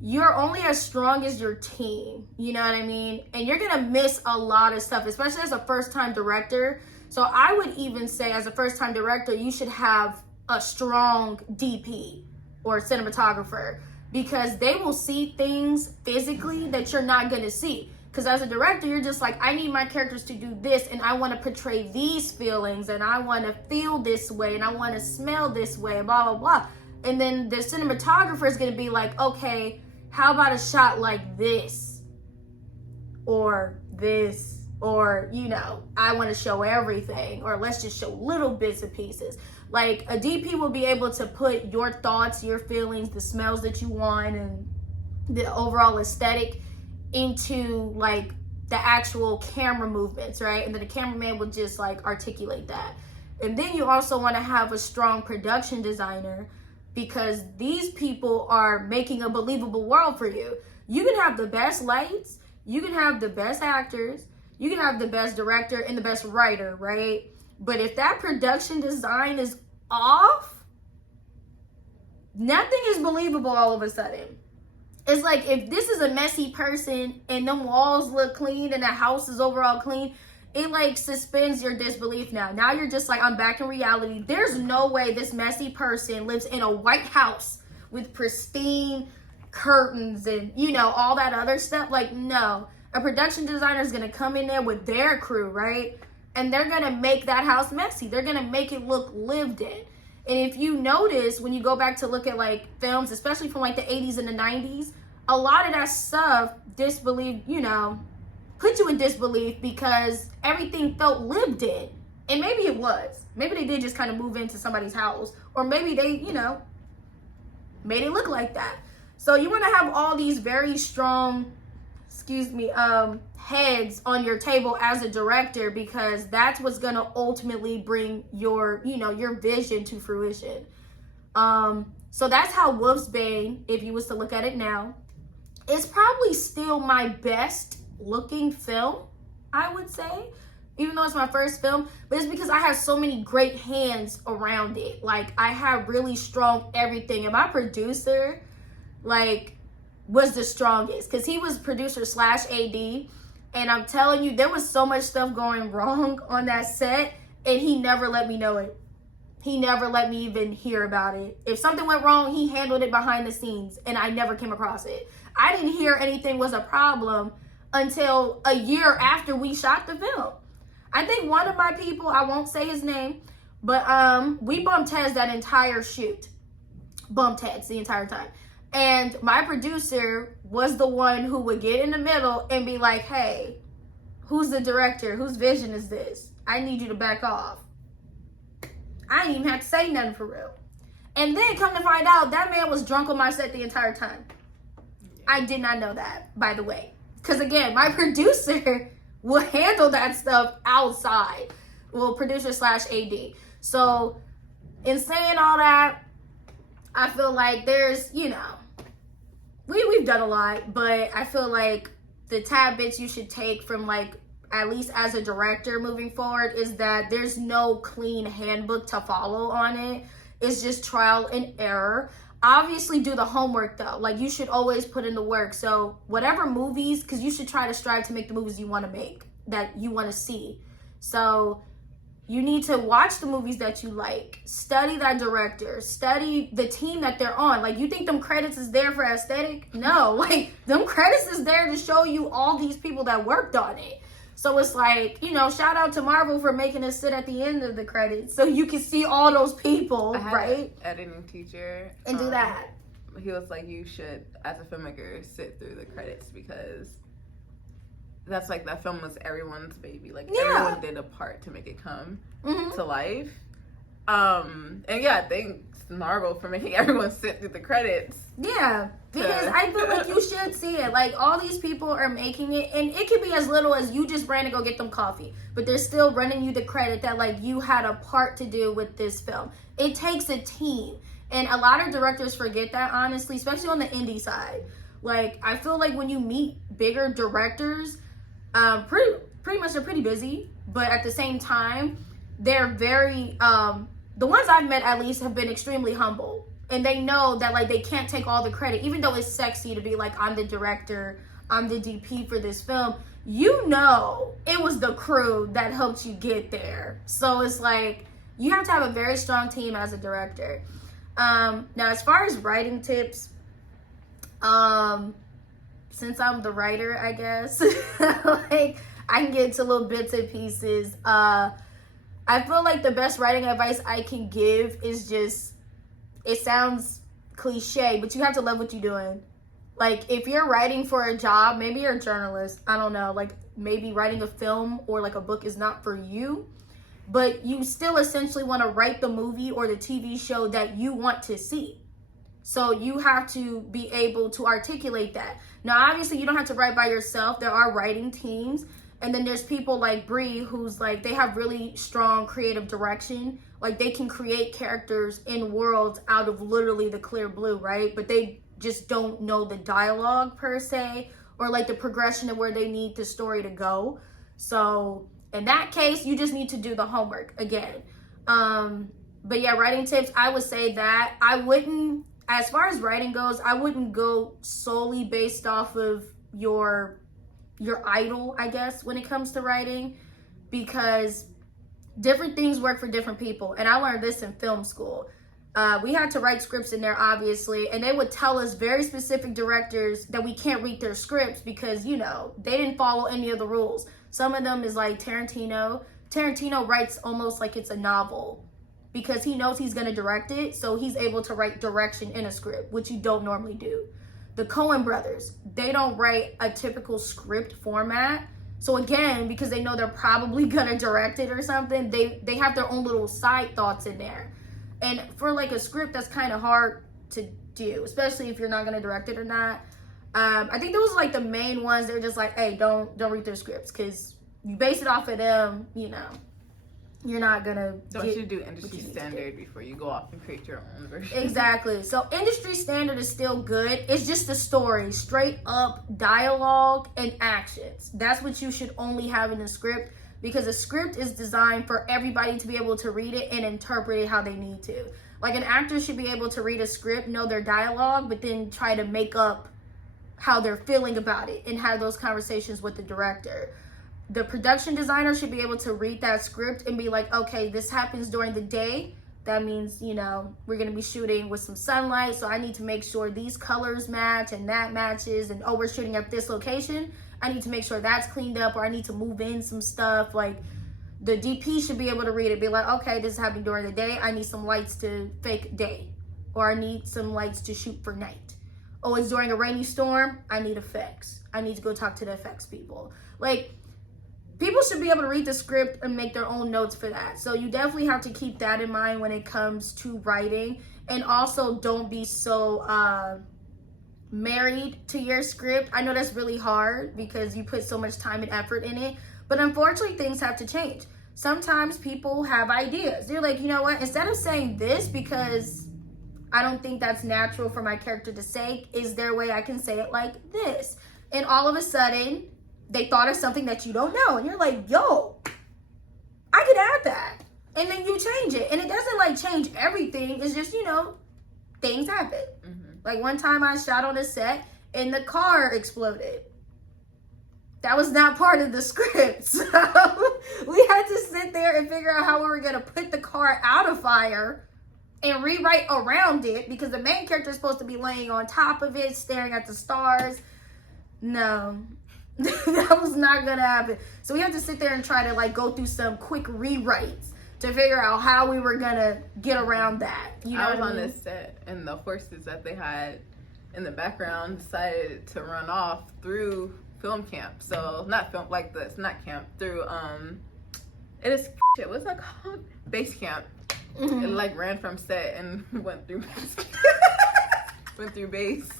you're only as strong as your team. You know what I mean? And you're going to miss a lot of stuff, especially as a first-time director. So I would even say as a first-time director, you should have a strong DP or cinematographer, because they will see things physically that you're not going to see. Because as a director, you're just like, I need my characters to do this, and I want to portray these feelings, and I want to feel this way, and I want to smell this way, and blah, blah, blah. And then the cinematographer is going to be like, okay, how about a shot like this? Or this? Or, I want to show everything, or let's just show little bits and pieces. Like, a DP will be able to put your thoughts, your feelings, the smells that you want, and the overall aesthetic into, like, the actual camera movements, right? And then the cameraman will just, like, articulate that. And then you also want to have a strong production designer, because these people are making a believable world for you. You can have the best lights, you can have the best actors, you can have the best director and the best writer, right? But if that production design is off, nothing is believable all of a sudden. It's like, if this is a messy person and them walls look clean and the house is overall clean, it like suspends your disbelief now. Now you're just like, I'm back in reality. There's no way this messy person lives in a white house with pristine curtains and, you know, all that other stuff. Like, no. A production designer is going to come in there with their crew, right? And they're going to make that house messy. They're going to make it look lived in. And if you notice, when you go back to look at like films, especially from like the 80s and the 90s, a lot of that stuff disbelief, you know, put you in disbelief because everything felt lived in. And maybe it was. Maybe they did just kind of move into somebody's house. Or maybe they, you know, made it look like that. So you want to have all these very strong, heads on your table as a director, because that's what's going to ultimately bring your, you know, your vision to fruition. So that's how Wolfsbane, if you was to look at it now, is probably still my best looking film, I would say, even though it's my first film. But it's because I have so many great hands around it. Like, I have really strong everything, and my producer, like, was the strongest, because he was producer / AD, and I'm telling you, there was so much stuff going wrong on that set, and he never let me know it. He never let me even hear about it. If something went wrong, he handled it behind the scenes, and I never came across it. I didn't hear anything was a problem until a year after we shot the film. I think one of my people, I won't say his name, but we bumped heads that entire shoot. Bumped heads the entire time. And my producer was the one who would get in the middle and be like, hey, who's the director? Whose vision is this? I need you to back off. I didn't even have to say nothing for real. And then come to find out, that man was drunk on my set the entire time. I did not know that, by the way. Because again, my producer will handle that stuff outside. Well, producer / AD. So in saying all that, I feel like there's, you know, we've done a lot, but I feel like the tad bits you should take from, like, at least as a director moving forward, is that there's no clean handbook to follow on it. It's just trial and error. Obviously do the homework though. Like, you should always put in the work. So whatever movies, because you should try to strive to make the movies you want to make, that you want to see. So you need to watch the movies that you like, study that director, study the team that they're on. Like, you think them credits is there for aesthetic? No, like, them credits is there to show you all these people that worked on it. So it's like, you know, shout out to Marvel for making us sit at the end of the credits so you can see all those people, right? An editing teacher. And do that. He was like, you should, as a filmmaker, sit through the credits, because that's like, that film was everyone's baby. Like, everyone did a part to make it come to life. And yeah, thanks Marvel for making everyone sit through the credits. Yeah, because I feel like you should see it. Like, all these people are making it, and it could be as little as you just ran to go get them coffee, but they're still running you the credit that, like, you had a part to do with this film. It takes a team, and a lot of directors forget that, honestly, especially on the indie side. Like, I feel like when you meet bigger directors, pretty much they're pretty busy, but at the same time, they're very, the ones I've met at least have been extremely humble. And they know that, like, they can't take all the credit, even though it's sexy to be like, I'm the director, I'm the DP for this film. You know, it was the crew that helped you get there. So it's like, you have to have a very strong team as a director. Now, as far as writing tips, since I'm the writer, I guess, like, I can get into little bits and pieces. I feel like the best writing advice I can give is just, it sounds cliche, but you have to love what you're doing. Like, if you're writing for a job, maybe you're a journalist, I don't know, like, maybe writing a film or like a book is not for you, but you still essentially want to write the movie or the TV show that you want to see. So you have to be able to articulate that. Now, obviously, you don't have to write by yourself. There are writing teams. And then there's people like Brie, who's like, they have really strong creative direction. Like, they can create characters in worlds out of literally the clear blue, right? But they just don't know the dialogue per se, or like the progression of where they need the story to go. So in that case, you just need to do the homework again. But yeah, writing tips, I would say that I as far as writing goes, I wouldn't go solely based off of your idol, I guess, when it comes to writing, because different things work for different people. And I learned this in film school. We had to write scripts in there, obviously, and they would tell us, very specific directors, that we can't read their scripts because, you know, they didn't follow any of the rules. Some of them is like Tarantino. Tarantino writes almost like it's a novel because he knows he's going to direct it, so he's able to write direction in a script, which you don't normally do. The Coen brothers, they don't write a typical script format. So again, because they know they're probably going to direct it or something, they have their own little side thoughts in there. And for like a script, that's kind of hard to do, especially if you're not going to direct it or not. I think those are like the main ones. They're just like, hey, don't read their scripts, because you base it off of them, you know. You're not gonna. Don't you do industry standard before you go off and create your own version? Exactly. So industry standard is still good. It's just the story, straight up dialogue and actions. That's what you should only have in a script, because a script is designed for everybody to be able to read it and interpret it how they need to. Like, an actor should be able to read a script, know their dialogue, but then try to make up how they're feeling about it and have those conversations with the director. The production designer should be able to read that script and be like, okay, this happens during the day. That means, you know, we're going to be shooting with some sunlight, so I need to make sure these colors match and that matches. And, oh, we're shooting at this location. I need to make sure that's cleaned up, or I need to move in some stuff. Like, the DP should be able to read it, be like, okay, this is happening during the day. I need some lights to fake day, or I need some lights to shoot for night. Oh, it's during a rainy storm. I need effects. I need to go talk to the effects people. Like, people should be able to read the script and make their own notes for that. So you definitely have to keep that in mind when it comes to writing. And also, don't be so married to your script. I know that's really hard because you put so much time and effort in it. But unfortunately, things have to change. Sometimes people have ideas. They're like, you know what? Instead of saying this, because I don't think that's natural for my character to say, is there a way I can say it like this? And all of a sudden, they thought of something that you don't know. And you're like, yo, I could add that. And then you change it. And it doesn't like change everything. It's just, you know, things happen. Mm-hmm. Like, one time I shot on a set and the car exploded. That was not part of the script. So we had to sit there and figure out how we were going to put the car out of fire and rewrite around it, because the main character is supposed to be laying on top of it, staring at the stars. No. That was not gonna happen. So we had to sit there and try to like go through some quick rewrites to figure out how we were gonna get around that. You know, I was on this set, and the horses that they had in the background decided to run off through film camp. So not film like this, not camp, through it is shit. What's that called? Base camp. Mm-hmm. It like ran from set and went through base.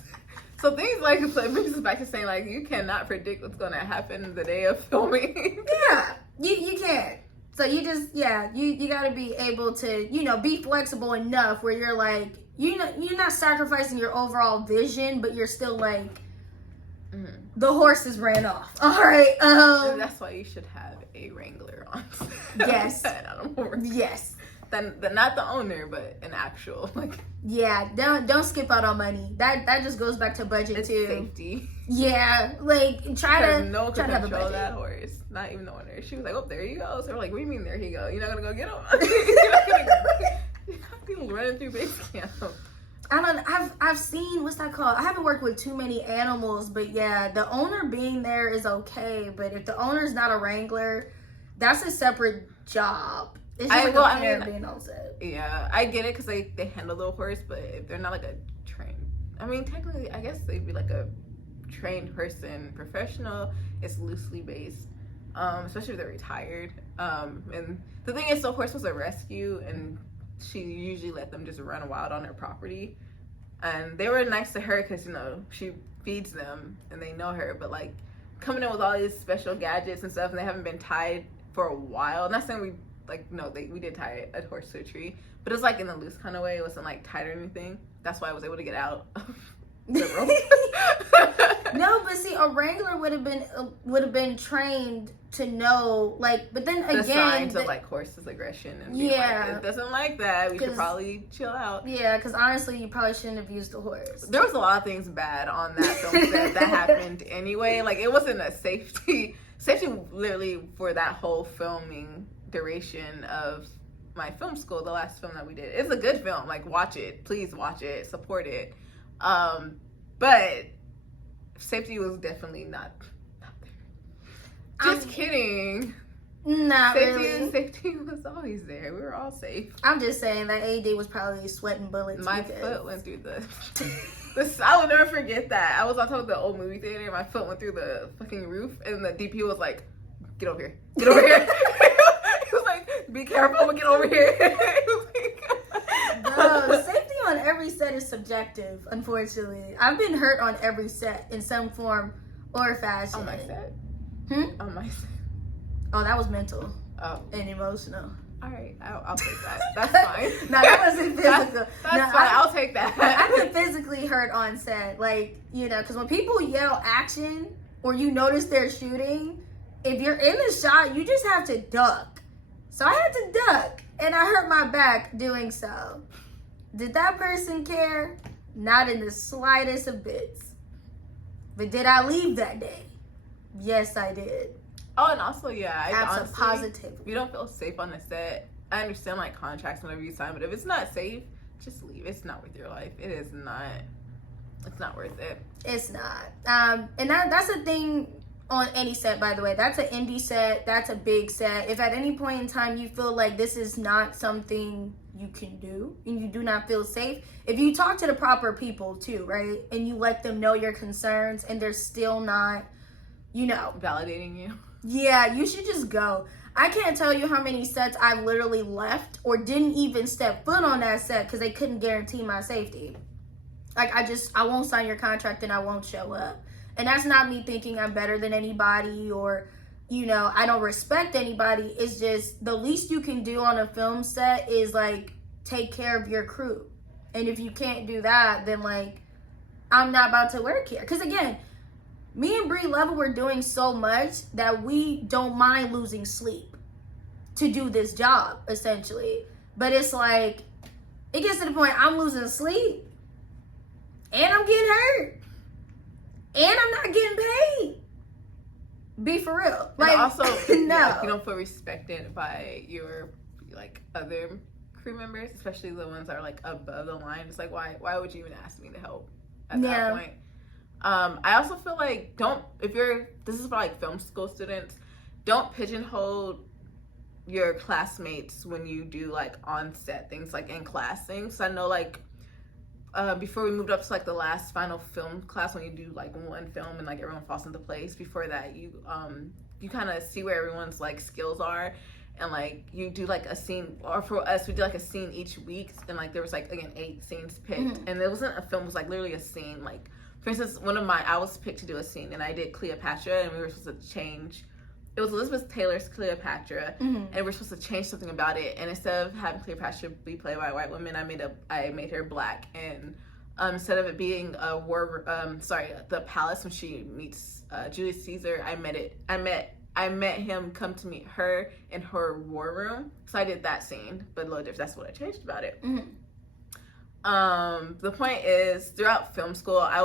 So things like it brings us back to saying, like, you cannot predict what's going to happen the day of filming. Yeah, you can't. So you just, you got to be able to, you know, be flexible enough where you're like, you know, you're not sacrificing your overall vision, but you're still like, the horses ran off. All right. That's why you should have a wrangler on. Yes. Yes. Then not the owner, but an actual like. Yeah, don't skip out on money. That just goes back to budget it's too. Safety. Yeah, like try to control that horse. Not even the owner. She was like, "Oh, there you go." So we're like, "What do you mean there he go? You're not gonna go get him? You're not gonna running through base camp." I've seen, what's that called? I haven't worked with too many animals, but yeah, the owner being there is okay. But if the owner's not a wrangler, that's a separate job. It's just being on set. Yeah, I get it because they handle the horse, but if they're not like a trained, I mean, technically, I guess they'd be like a trained person. Professional, it's loosely based, especially if they're retired. And the thing is, the horse was a rescue, and she usually let them just run wild on her property. And they were nice to her because, you know, she feeds them and they know her. But like coming in with all these special gadgets and stuff, and they haven't been tied for a while. Not saying we did tie a horse to a tree, but it's like in a loose kind of way. It wasn't like tight or anything. That's why I was able to get out of the rope. No, but see, a wrangler would have been trained to know, like, but then the again, signs of like horses' aggression and being like, it doesn't like that. We should probably chill out. Yeah, because honestly, you probably shouldn't have used the horse. There was a lot of things bad on that film set that happened anyway. Like, it wasn't a safety literally for that whole filming duration of my film school, the last film that we did. It's a good film. Like, watch it. Please watch it. Support it. But safety was definitely not there. Just kidding. Not really. Safety was always there. We were all safe. I'm just saying that AD was probably sweating bullets. My foot went through the I will never forget that. I was on top of the old movie theater and my foot went through the fucking roof and the DP was like, get over here. Get over here. He was like, be careful, but get over here. Bro, safety on every set is subjective, unfortunately. I've been hurt on every set in some form or fashion. On my set? On my set. Oh, that was mental. Oh. And emotional. All right, I'll take that. That's fine. No, that wasn't physical. That's fine. I'll take that. I've been physically hurt on set. Like, you know, because when people yell action or you notice they're shooting, if you're in the shot, you just have to duck. So I had to duck, and I hurt my back doing so. Did that person care? Not in the slightest of bits. But did I leave that day? Yes, I did. Oh, and also, yeah, honestly, positive. You don't feel safe on the set. I understand like contracts whenever you sign, but if it's not safe, just leave. It's not worth your life. It is not. It's not worth it. It's not. And that's a thing on any set, by the way. That's an indie set. That's a big set. If at any point in time you feel like this is not something you can do and you do not feel safe, if you talk to the proper people too, right, and you let them know your concerns and they're still not, you know, validating you. Yeah, you should just go. I can't tell you how many sets I've literally left or didn't even step foot on that set because they couldn't guarantee my safety. Like, I won't sign your contract and I won't show up. And that's not me thinking I'm better than anybody or, you know, I don't respect anybody. It's just the least you can do on a film set is, like, take care of your crew. And if you can't do that, then, like, I'm not about to work here. Because, again, me and Bree Level were doing so much that we don't mind losing sleep to do this job, essentially. But it's like, it gets to the point I'm losing sleep and I'm getting hurt and I'm not getting paid. Be for real. Like, and also, no. Like, you don't feel respected by your, like, other crew members, especially the ones that are, like, above the line. It's like, why would you even ask me to help at that point? I also feel like this is for like film school students, don't pigeonhole your classmates when you do like on set things, like in class things. So I know like before we moved up to like the last final film class, when you do like one film and like everyone falls into place, before that you kind of see where everyone's like skills are, and like you do like a scene, or for us we did like a scene each week, and like there was like again 8 scenes picked, and it wasn't a film, it was like literally a scene. Like, for instance, I was picked to do a scene, and I did Cleopatra, and we were supposed to change. It was Elizabeth Taylor's Cleopatra, and we were supposed to change something about it. And instead of having Cleopatra be played by a white woman, I made her black. And instead of it being the palace when she meets Julius Caesar, I met him come to meet her in her war room. So I did that scene, but that's what I changed about it. The point is, throughout film school, I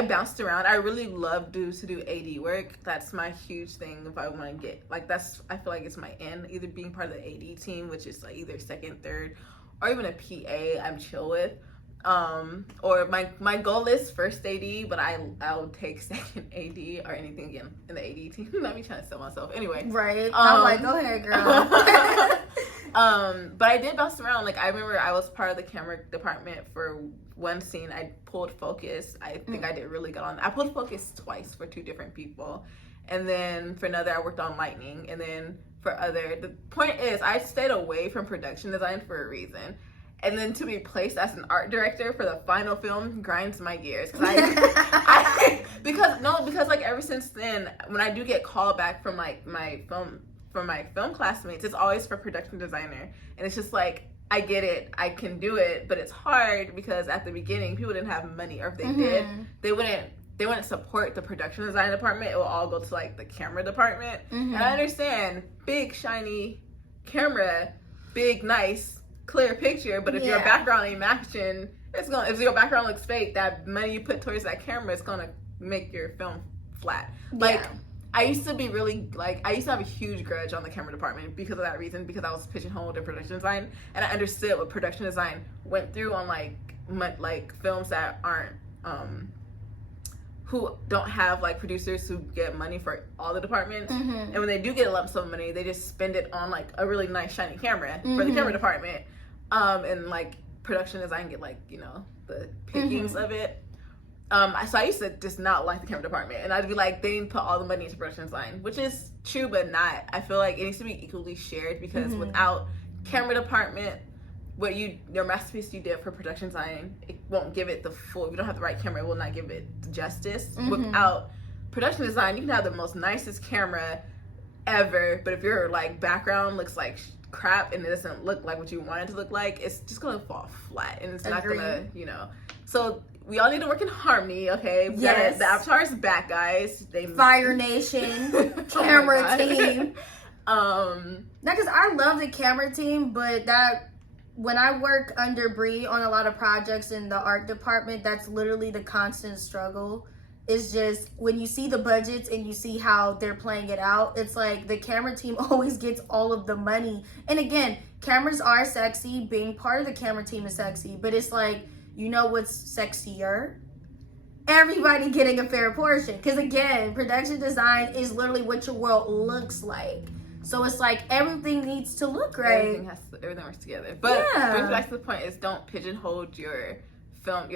bounced around. I really love to do AD work. That's my huge thing. If I want to get, like, I feel like it's my end, either being part of the AD team, which is like either second, third, or even a PA I'm chill with. Or my goal is first AD, but I'll take second AD or anything again in the AD team. Not me trying to sell myself. Anyway. Right. I'm like, go ahead, girl. But I did bounce around. Like, I remember I was part of the camera department for one scene. I pulled focus. I think I did really good on that. I pulled focus twice for 2 different people. And then for another, I worked on lighting. And then for other, the point is, I stayed away from production design for a reason. And then to be placed as an art director for the final film grinds my gears. Because like ever since then, when I do get called back from like my from my film classmates, it's always for production designer. And it's just like, I get it, I can do it, but it's hard because at the beginning people didn't have money, or if they did, they wouldn't support the production design department. It will all go to like the camera department. And I understand, big shiny camera, big nice clear picture, but if your background ain't matching, if your background looks fake, that money you put towards that camera is gonna make your film flat. Like, I used to be really, like, I used to have a huge grudge on the camera department because of that reason, because I was pigeonholed in production design, and I understood what production design went through on, like films that aren't, who don't have, like, producers who get money for all the departments, and when they do get a lump sum of money, they just spend it on, like, a really nice shiny camera for the camera department, and, like, production design get, like, you know, the pickings of it. So I used to just not like the camera department, and I'd be like, they didn't put all the money into production design, which is true, but not. I feel like it needs to be equally shared, because without camera department, your masterpiece you did for production design, it won't give it the full. If you don't have the right camera, it will not give it justice. Without production design, you can have the most nicest camera ever, but if your like background looks like crap and it doesn't look like what you want it to look like, it's just gonna fall flat, and it's not gonna, you know. So we all need to work in harmony, okay? Yes. The Avatar is back, guys. Fire Nation, camera team. Because I love the camera team, but when I work under Bree on a lot of projects in the art department, that's literally the constant struggle. It's just when you see the budgets and you see how they're playing it out, it's like the camera team always gets all of the money. And again, cameras are sexy. Being part of the camera team is sexy, but it's like, you know what's sexier? Everybody getting a fair portion. Because again, production design is literally what your world looks like. So it's like everything needs to look right. Everything works together. But brings back to the point is, don't pigeonhole your film.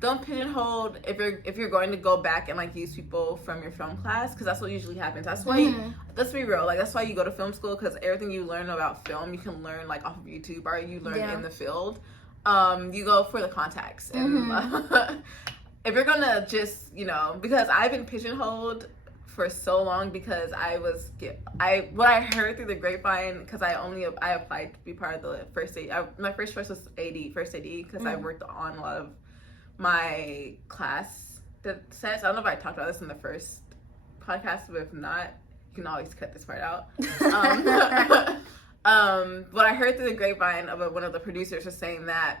Don't pigeonhole if you're going to go back and like use people from your film class, because that's what usually happens. That's why let's be real, like that's why you go to film school, because everything you learn about film you can learn like off of YouTube, or you learn in the field. You go for the contacts, and if you're gonna just, you know, because I've been pigeonholed for so long, because what I heard through the grapevine, because I applied to be part of the first AD. My first choice was first AD, because I worked on a lot of my class sets. I don't know if I talked about this in the first podcast, but if not, you can always cut this part out. What I heard through the grapevine of one of the producers was saying that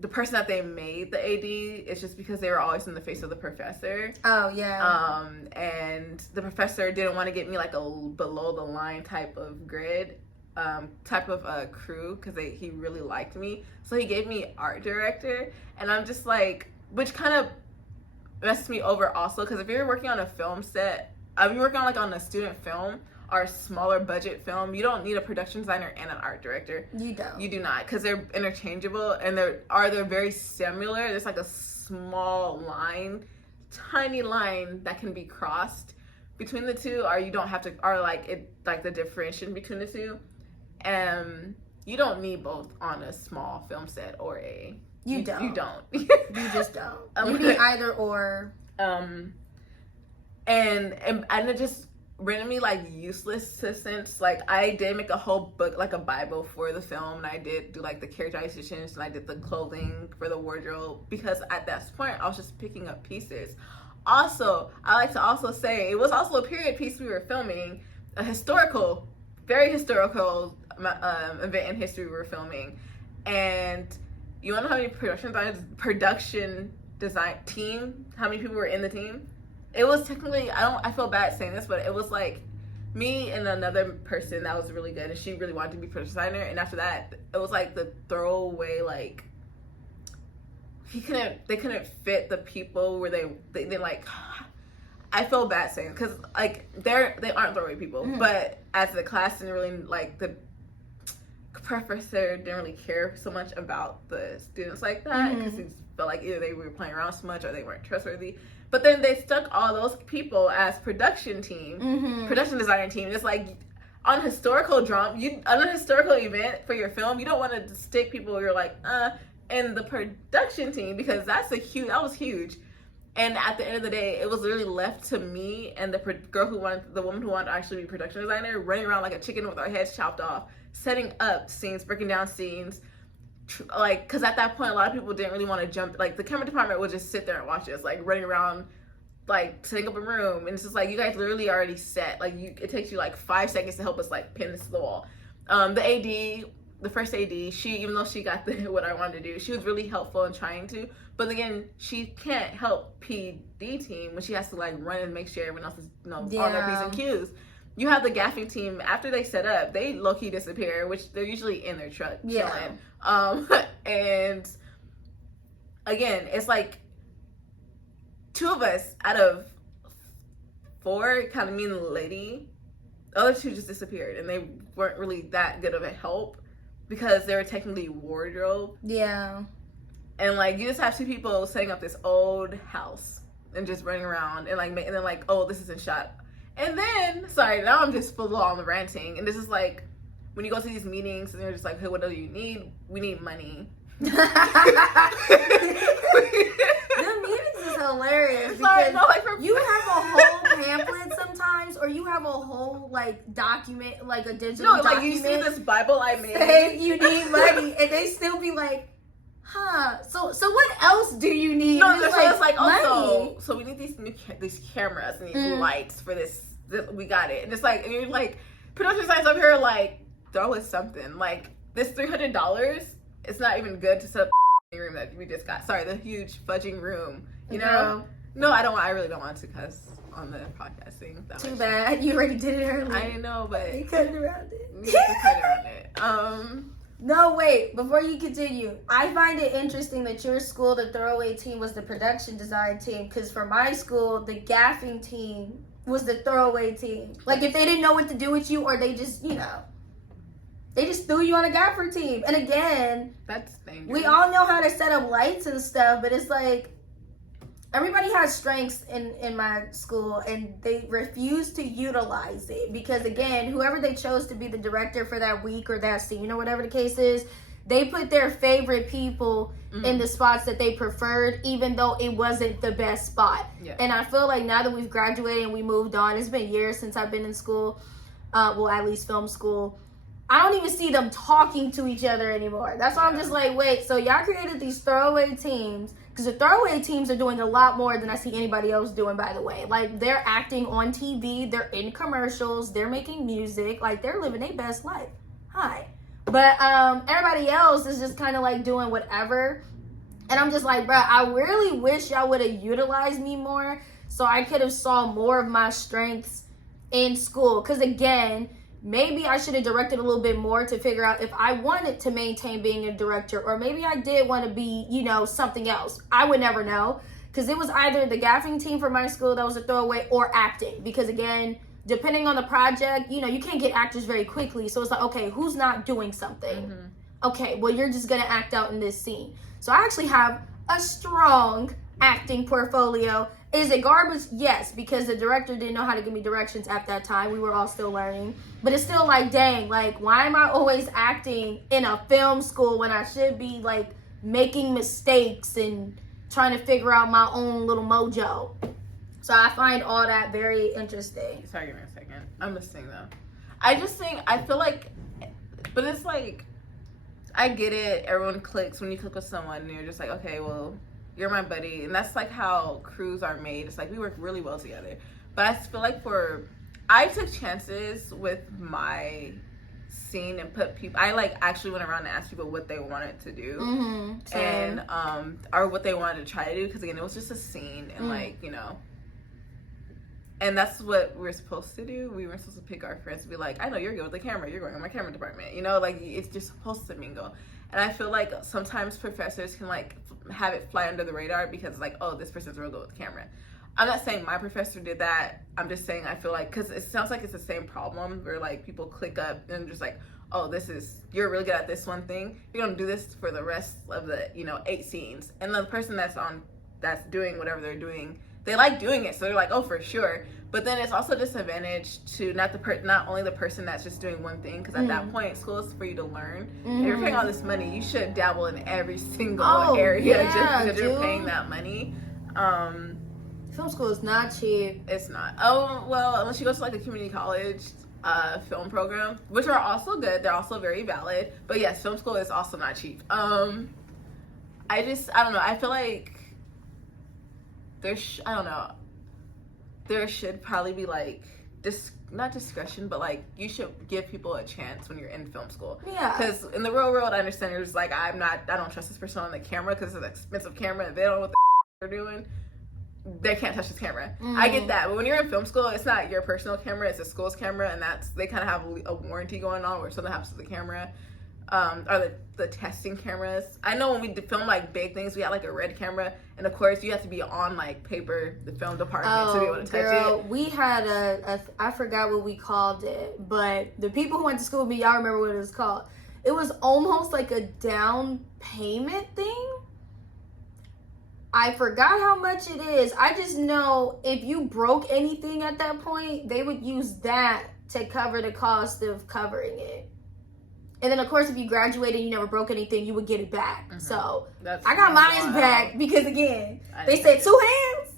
the person that they made the AD is just because they were always in the face of the professor. Oh yeah. And the professor didn't want to get me like a below the line type of grid, type of crew, because he really liked me. So he gave me art director, and I'm just like, which kind of messed me over also, because if you're working on a film set, if you're working on like on a student film or a smaller budget film, you don't need a production designer and an art director. You don't. You do not, because they're interchangeable, and they're very similar. There's like a small line, tiny line that can be crossed between the two, or you don't have to, or like it, like the differentiation between the two. You don't need both on a small film set or a. You don't. You don't. You just don't. You need either or. And it just randomly like useless since like I did make a whole book, like a Bible for the film, and I did do like the characterizations, and I did the clothing for the wardrobe, because at that point I was just picking up pieces. Also, I like to also say it was also a period piece we were filming, a historical, very historical event in history we were filming. And you want to know how many production design team, how many people were in the team? It was technically, I feel bad saying this, but it was like me and another person that was really good, and she really wanted to be production designer. And after that, it was like the throwaway, like they couldn't fit the people where they like. I feel bad saying, because like they aren't throwaway people, but as the class didn't really like, the professor didn't really care so much about the students like that, because he felt like either they were playing around so much or they weren't trustworthy. But then they stuck all those people as production designer team. It's like on a historical event for your film, you don't want to stick people who you're like, in the production team, because that was huge. And at the end of the day, it was literally left to me and the woman who wanted to actually be production designer, running around like a chicken with our heads chopped off, setting up scenes, breaking down scenes. Like, because at that point, a lot of people didn't really want to jump. Like, the camera department would just sit there and watch us, like, running around, like, setting up a room. And it's just like, you guys literally already set. Like, it takes you like 5 seconds to help us, like, pin this to the wall. The first AD, even though she got what I wanted to do, she was really helpful in trying to. But again, she can't help PD team when she has to like run and make sure everyone else is, on their P's and Q's. You have the gaffing team, after they set up, they low-key disappear, which they're usually in their truck chilling. And again, it's like 2 of us out of 4, kind of me and the lady, the other 2 just disappeared, and they weren't really that good of a help. Because they were technically wardrobe. Yeah. And like you just have 2 people setting up this old house and just running around and then like, oh, this isn't shot. And then, sorry, now I'm just full on the ranting. And this is like when you go to these meetings and they're just like, hey, what do you need? We need money. The meetings is hilarious because you have a whole pamphlet sometimes, or you have a whole like document, like a digital document. Like you see this Bible I made. Say you need money, and they still be like, huh? So what else do you need? No, it's like money. So we need these cameras and these lights for this. We got it, and it's like, and you're like, production signs up here like, throw us something. Like this $300. It's not even good to set up the room that we just got. Sorry, the huge fudging room. You know? No, I don't. I really don't want to cuss on the podcasting. Too bad. You already did it earlier. I know, but you cut around it. You cut around it. No, wait. Before you continue, I find it interesting that your school, the throwaway team, was the production design team. Because for my school, the gaffing team was the throwaway team. Like if they didn't know what to do with you, or they just, they just threw you on a gaffer team. And again, that's dangerous. We all know how to set up lights and stuff, but it's like everybody has strengths in my school, and they refuse to utilize it because, again, whoever they chose to be the director for that week or that scene or whatever the case is, they put their favorite people in the spots that they preferred, even though it wasn't the best spot. Yeah. And I feel like now that we've graduated and we moved on, it's been years since I've been in school, well, at least film school. I don't even see them talking to each other anymore. That's why I'm just like, wait, so y'all created these throwaway teams, because the throwaway teams are doing a lot more than I see anybody else doing, by the way. Like, they're acting on TV, they're in commercials, they're making music, like, they're living their best life. Hi. But everybody else is just kind of like doing whatever. And I'm just like, bro, I really wish y'all would have utilized me more so I could have saw more of my strengths in school. Because again, maybe I should have directed a little bit more to figure out if I wanted to maintain being a director, or maybe I did want to be, something else. I would never know, because it was either the gaffing team for my school that was a throwaway, or acting. Because again, depending on the project, you can't get actors very quickly. So it's like, okay, who's not doing something? Mm-hmm. Okay, well, you're just going to act out in this scene. So I actually have a strong acting portfolio. Is it garbage? Yes, because the director didn't know how to give me directions at that time. We were all still learning. But it's still like, dang, like, why am I always acting in a film school when I should be, like, making mistakes and trying to figure out my own little mojo? So I find all that very interesting. Sorry, give me a second. I'm listening, though. I feel like, but it's like, I get it. Everyone clicks when you click with someone and you're just like, okay, well, you're my buddy. And that's like how crews are made. It's like we work really well together. But I feel like I took chances with my scene and put people, I like actually went around and asked people what they wanted to do. Mm-hmm, and or what they wanted to try to do, because again, it was just a scene and and that's what we're supposed to do. We were supposed to pick our friends to be like, I know you're good with the camera, you're going on my camera department, like it's just supposed to mingle. And I feel like sometimes professors can like have it fly under the radar because like, oh, this person's real good with the camera. I'm not saying my professor did that. I'm just saying I feel like, because it sounds like it's the same problem where like people click up and just like, oh, you're really good at this one thing, you're gonna do this for the rest of the 8 scenes. And the person that's doing whatever they're doing, they like doing it, so they're like, oh, for sure. But then it's also a disadvantage to not only the person that's just doing one thing, because at that point, school is for you to learn. If you're paying all this money, you should dabble in every single area just because you're paying that money. Film school is not cheap. It's not. Oh, well, unless you go to like a community college film program, which are also good. They're also very valid. But yes, film school is also not cheap. I don't know. I feel like I don't know. There should probably be like not discretion, but like you should give people a chance when you're in film school. Yeah. Because in the real world, I understand you're just like, I don't trust this person on the camera because it's an expensive camera and they don't know what they're doing. They can't touch this camera. Mm-hmm. I get that, but when you're in film school, it's not your personal camera; it's the school's camera, and they kind of have a warranty going on where something happens to the camera, or the testing cameras. I know when we film like big things, we had like a red camera, and of course you have to be on like paper, the film department, to be able to touch it. We had I forgot what we called it, but the people who went to school with me, y'all remember what it was called? It was almost like a down payment thing. I forgot how much it is. I just know if you broke anything at that point, they would use that to cover the cost of covering it. And then, of course, if you graduated and you never broke anything, you would get it back. Mm-hmm. So I got mine back because, again, they said 2 hands.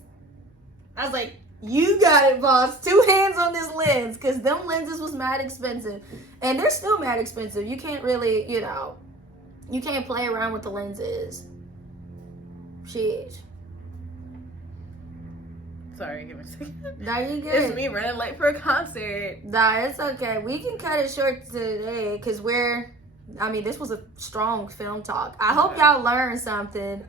I was like, you got it, boss. 2 hands on this lens, because them lenses was mad expensive. And they're still mad expensive. You can't really, you can't play around with the lenses. Shit. Sorry, give me a second. Nah, you good. It's me running late for a concert. Nah, it's okay. We can cut it short today because this was a strong film talk. I hope y'all learned something.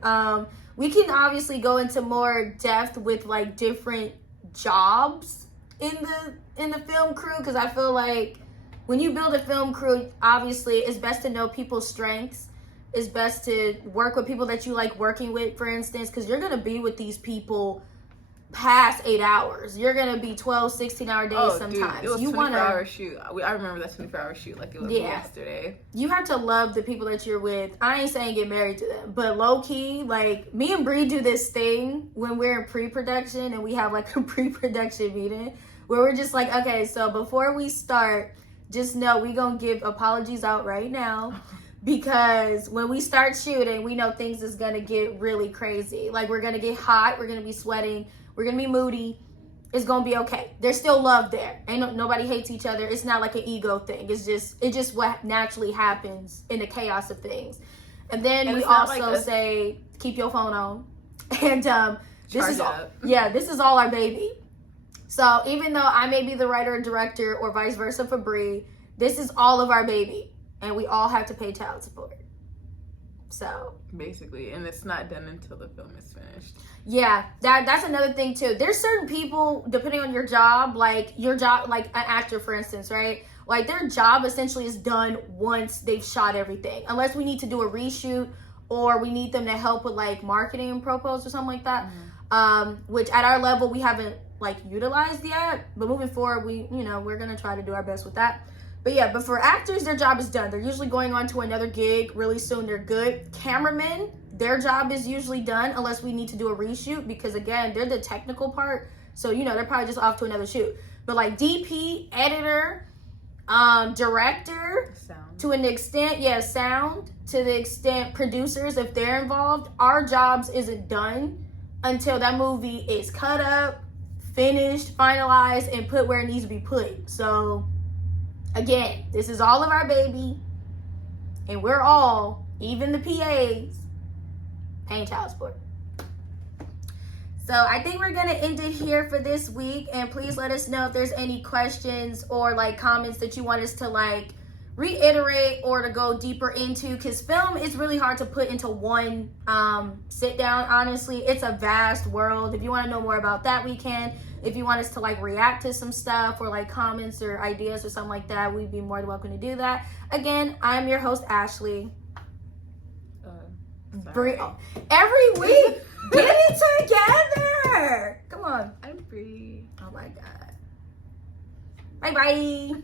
We can obviously go into more depth with like different jobs in the film crew, because I feel like when you build a film crew, obviously it's best to know people's strengths. It's best to work with people that you like working with, for instance, because you're going to be with these people past 8 hours. You're going to be 12, 16-hour days sometimes. Dude, it was 24-hour shoot. I remember that 24-hour shoot like it was yesterday. You have to love the people that you're with. I ain't saying get married to them, but low-key, like, me and Bree do this thing when we're in pre-production and we have, like, a pre-production meeting where we're just like, okay, so before we start, just know we going to give apologies out right now. Because when we start shooting, we know things is going to get really crazy. Like, we're going to get hot. We're going to be sweating. We're going to be moody. It's going to be okay. There's still love there. Nobody hates each other. It's not like an ego thing. It's just what naturally happens in the chaos of things. And then we also say, keep your phone on. And this is all our baby. So even though I may be the writer or director or vice versa for Bree, this is all of our baby. And we all have to pay child support. So basically, and it's not done until the film is finished. Yeah, that's another thing too. There's certain people, depending on your job, like an actor, for instance, right? Like their job essentially is done once they've shot everything. Unless we need to do a reshoot or we need them to help with like marketing and propos or something like that. Mm-hmm. Which at our level we haven't like utilized yet. But moving forward, we're gonna try to do our best with that. But for actors, their job is done. They're usually going on to another gig really soon. They're good. Cameramen, their job is usually done unless we need to do a reshoot because, again, they're the technical part. So, they're probably just off to another shoot. But, like, DP, editor, director, sound. To an extent, sound. To the extent producers, if they're involved, our jobs isn't done until that movie is cut up, finished, finalized, and put where it needs to be put. So... again, this is all of our baby, and we're all, even the PAs, paying child support. So I think we're going to end it here for this week, and please let us know if there's any questions or like comments that you want us to like reiterate or to go deeper into, because film is really hard to put into one sit down. Honestly, it's a vast world. If you want to know more about that, we can. If you want us to like react to some stuff or like comments or ideas or something like that, we'd be more than welcome to do that. Again, I'm your host, Ashley. Every week, get it together. Come on. I'm free. Oh my God. Bye-bye.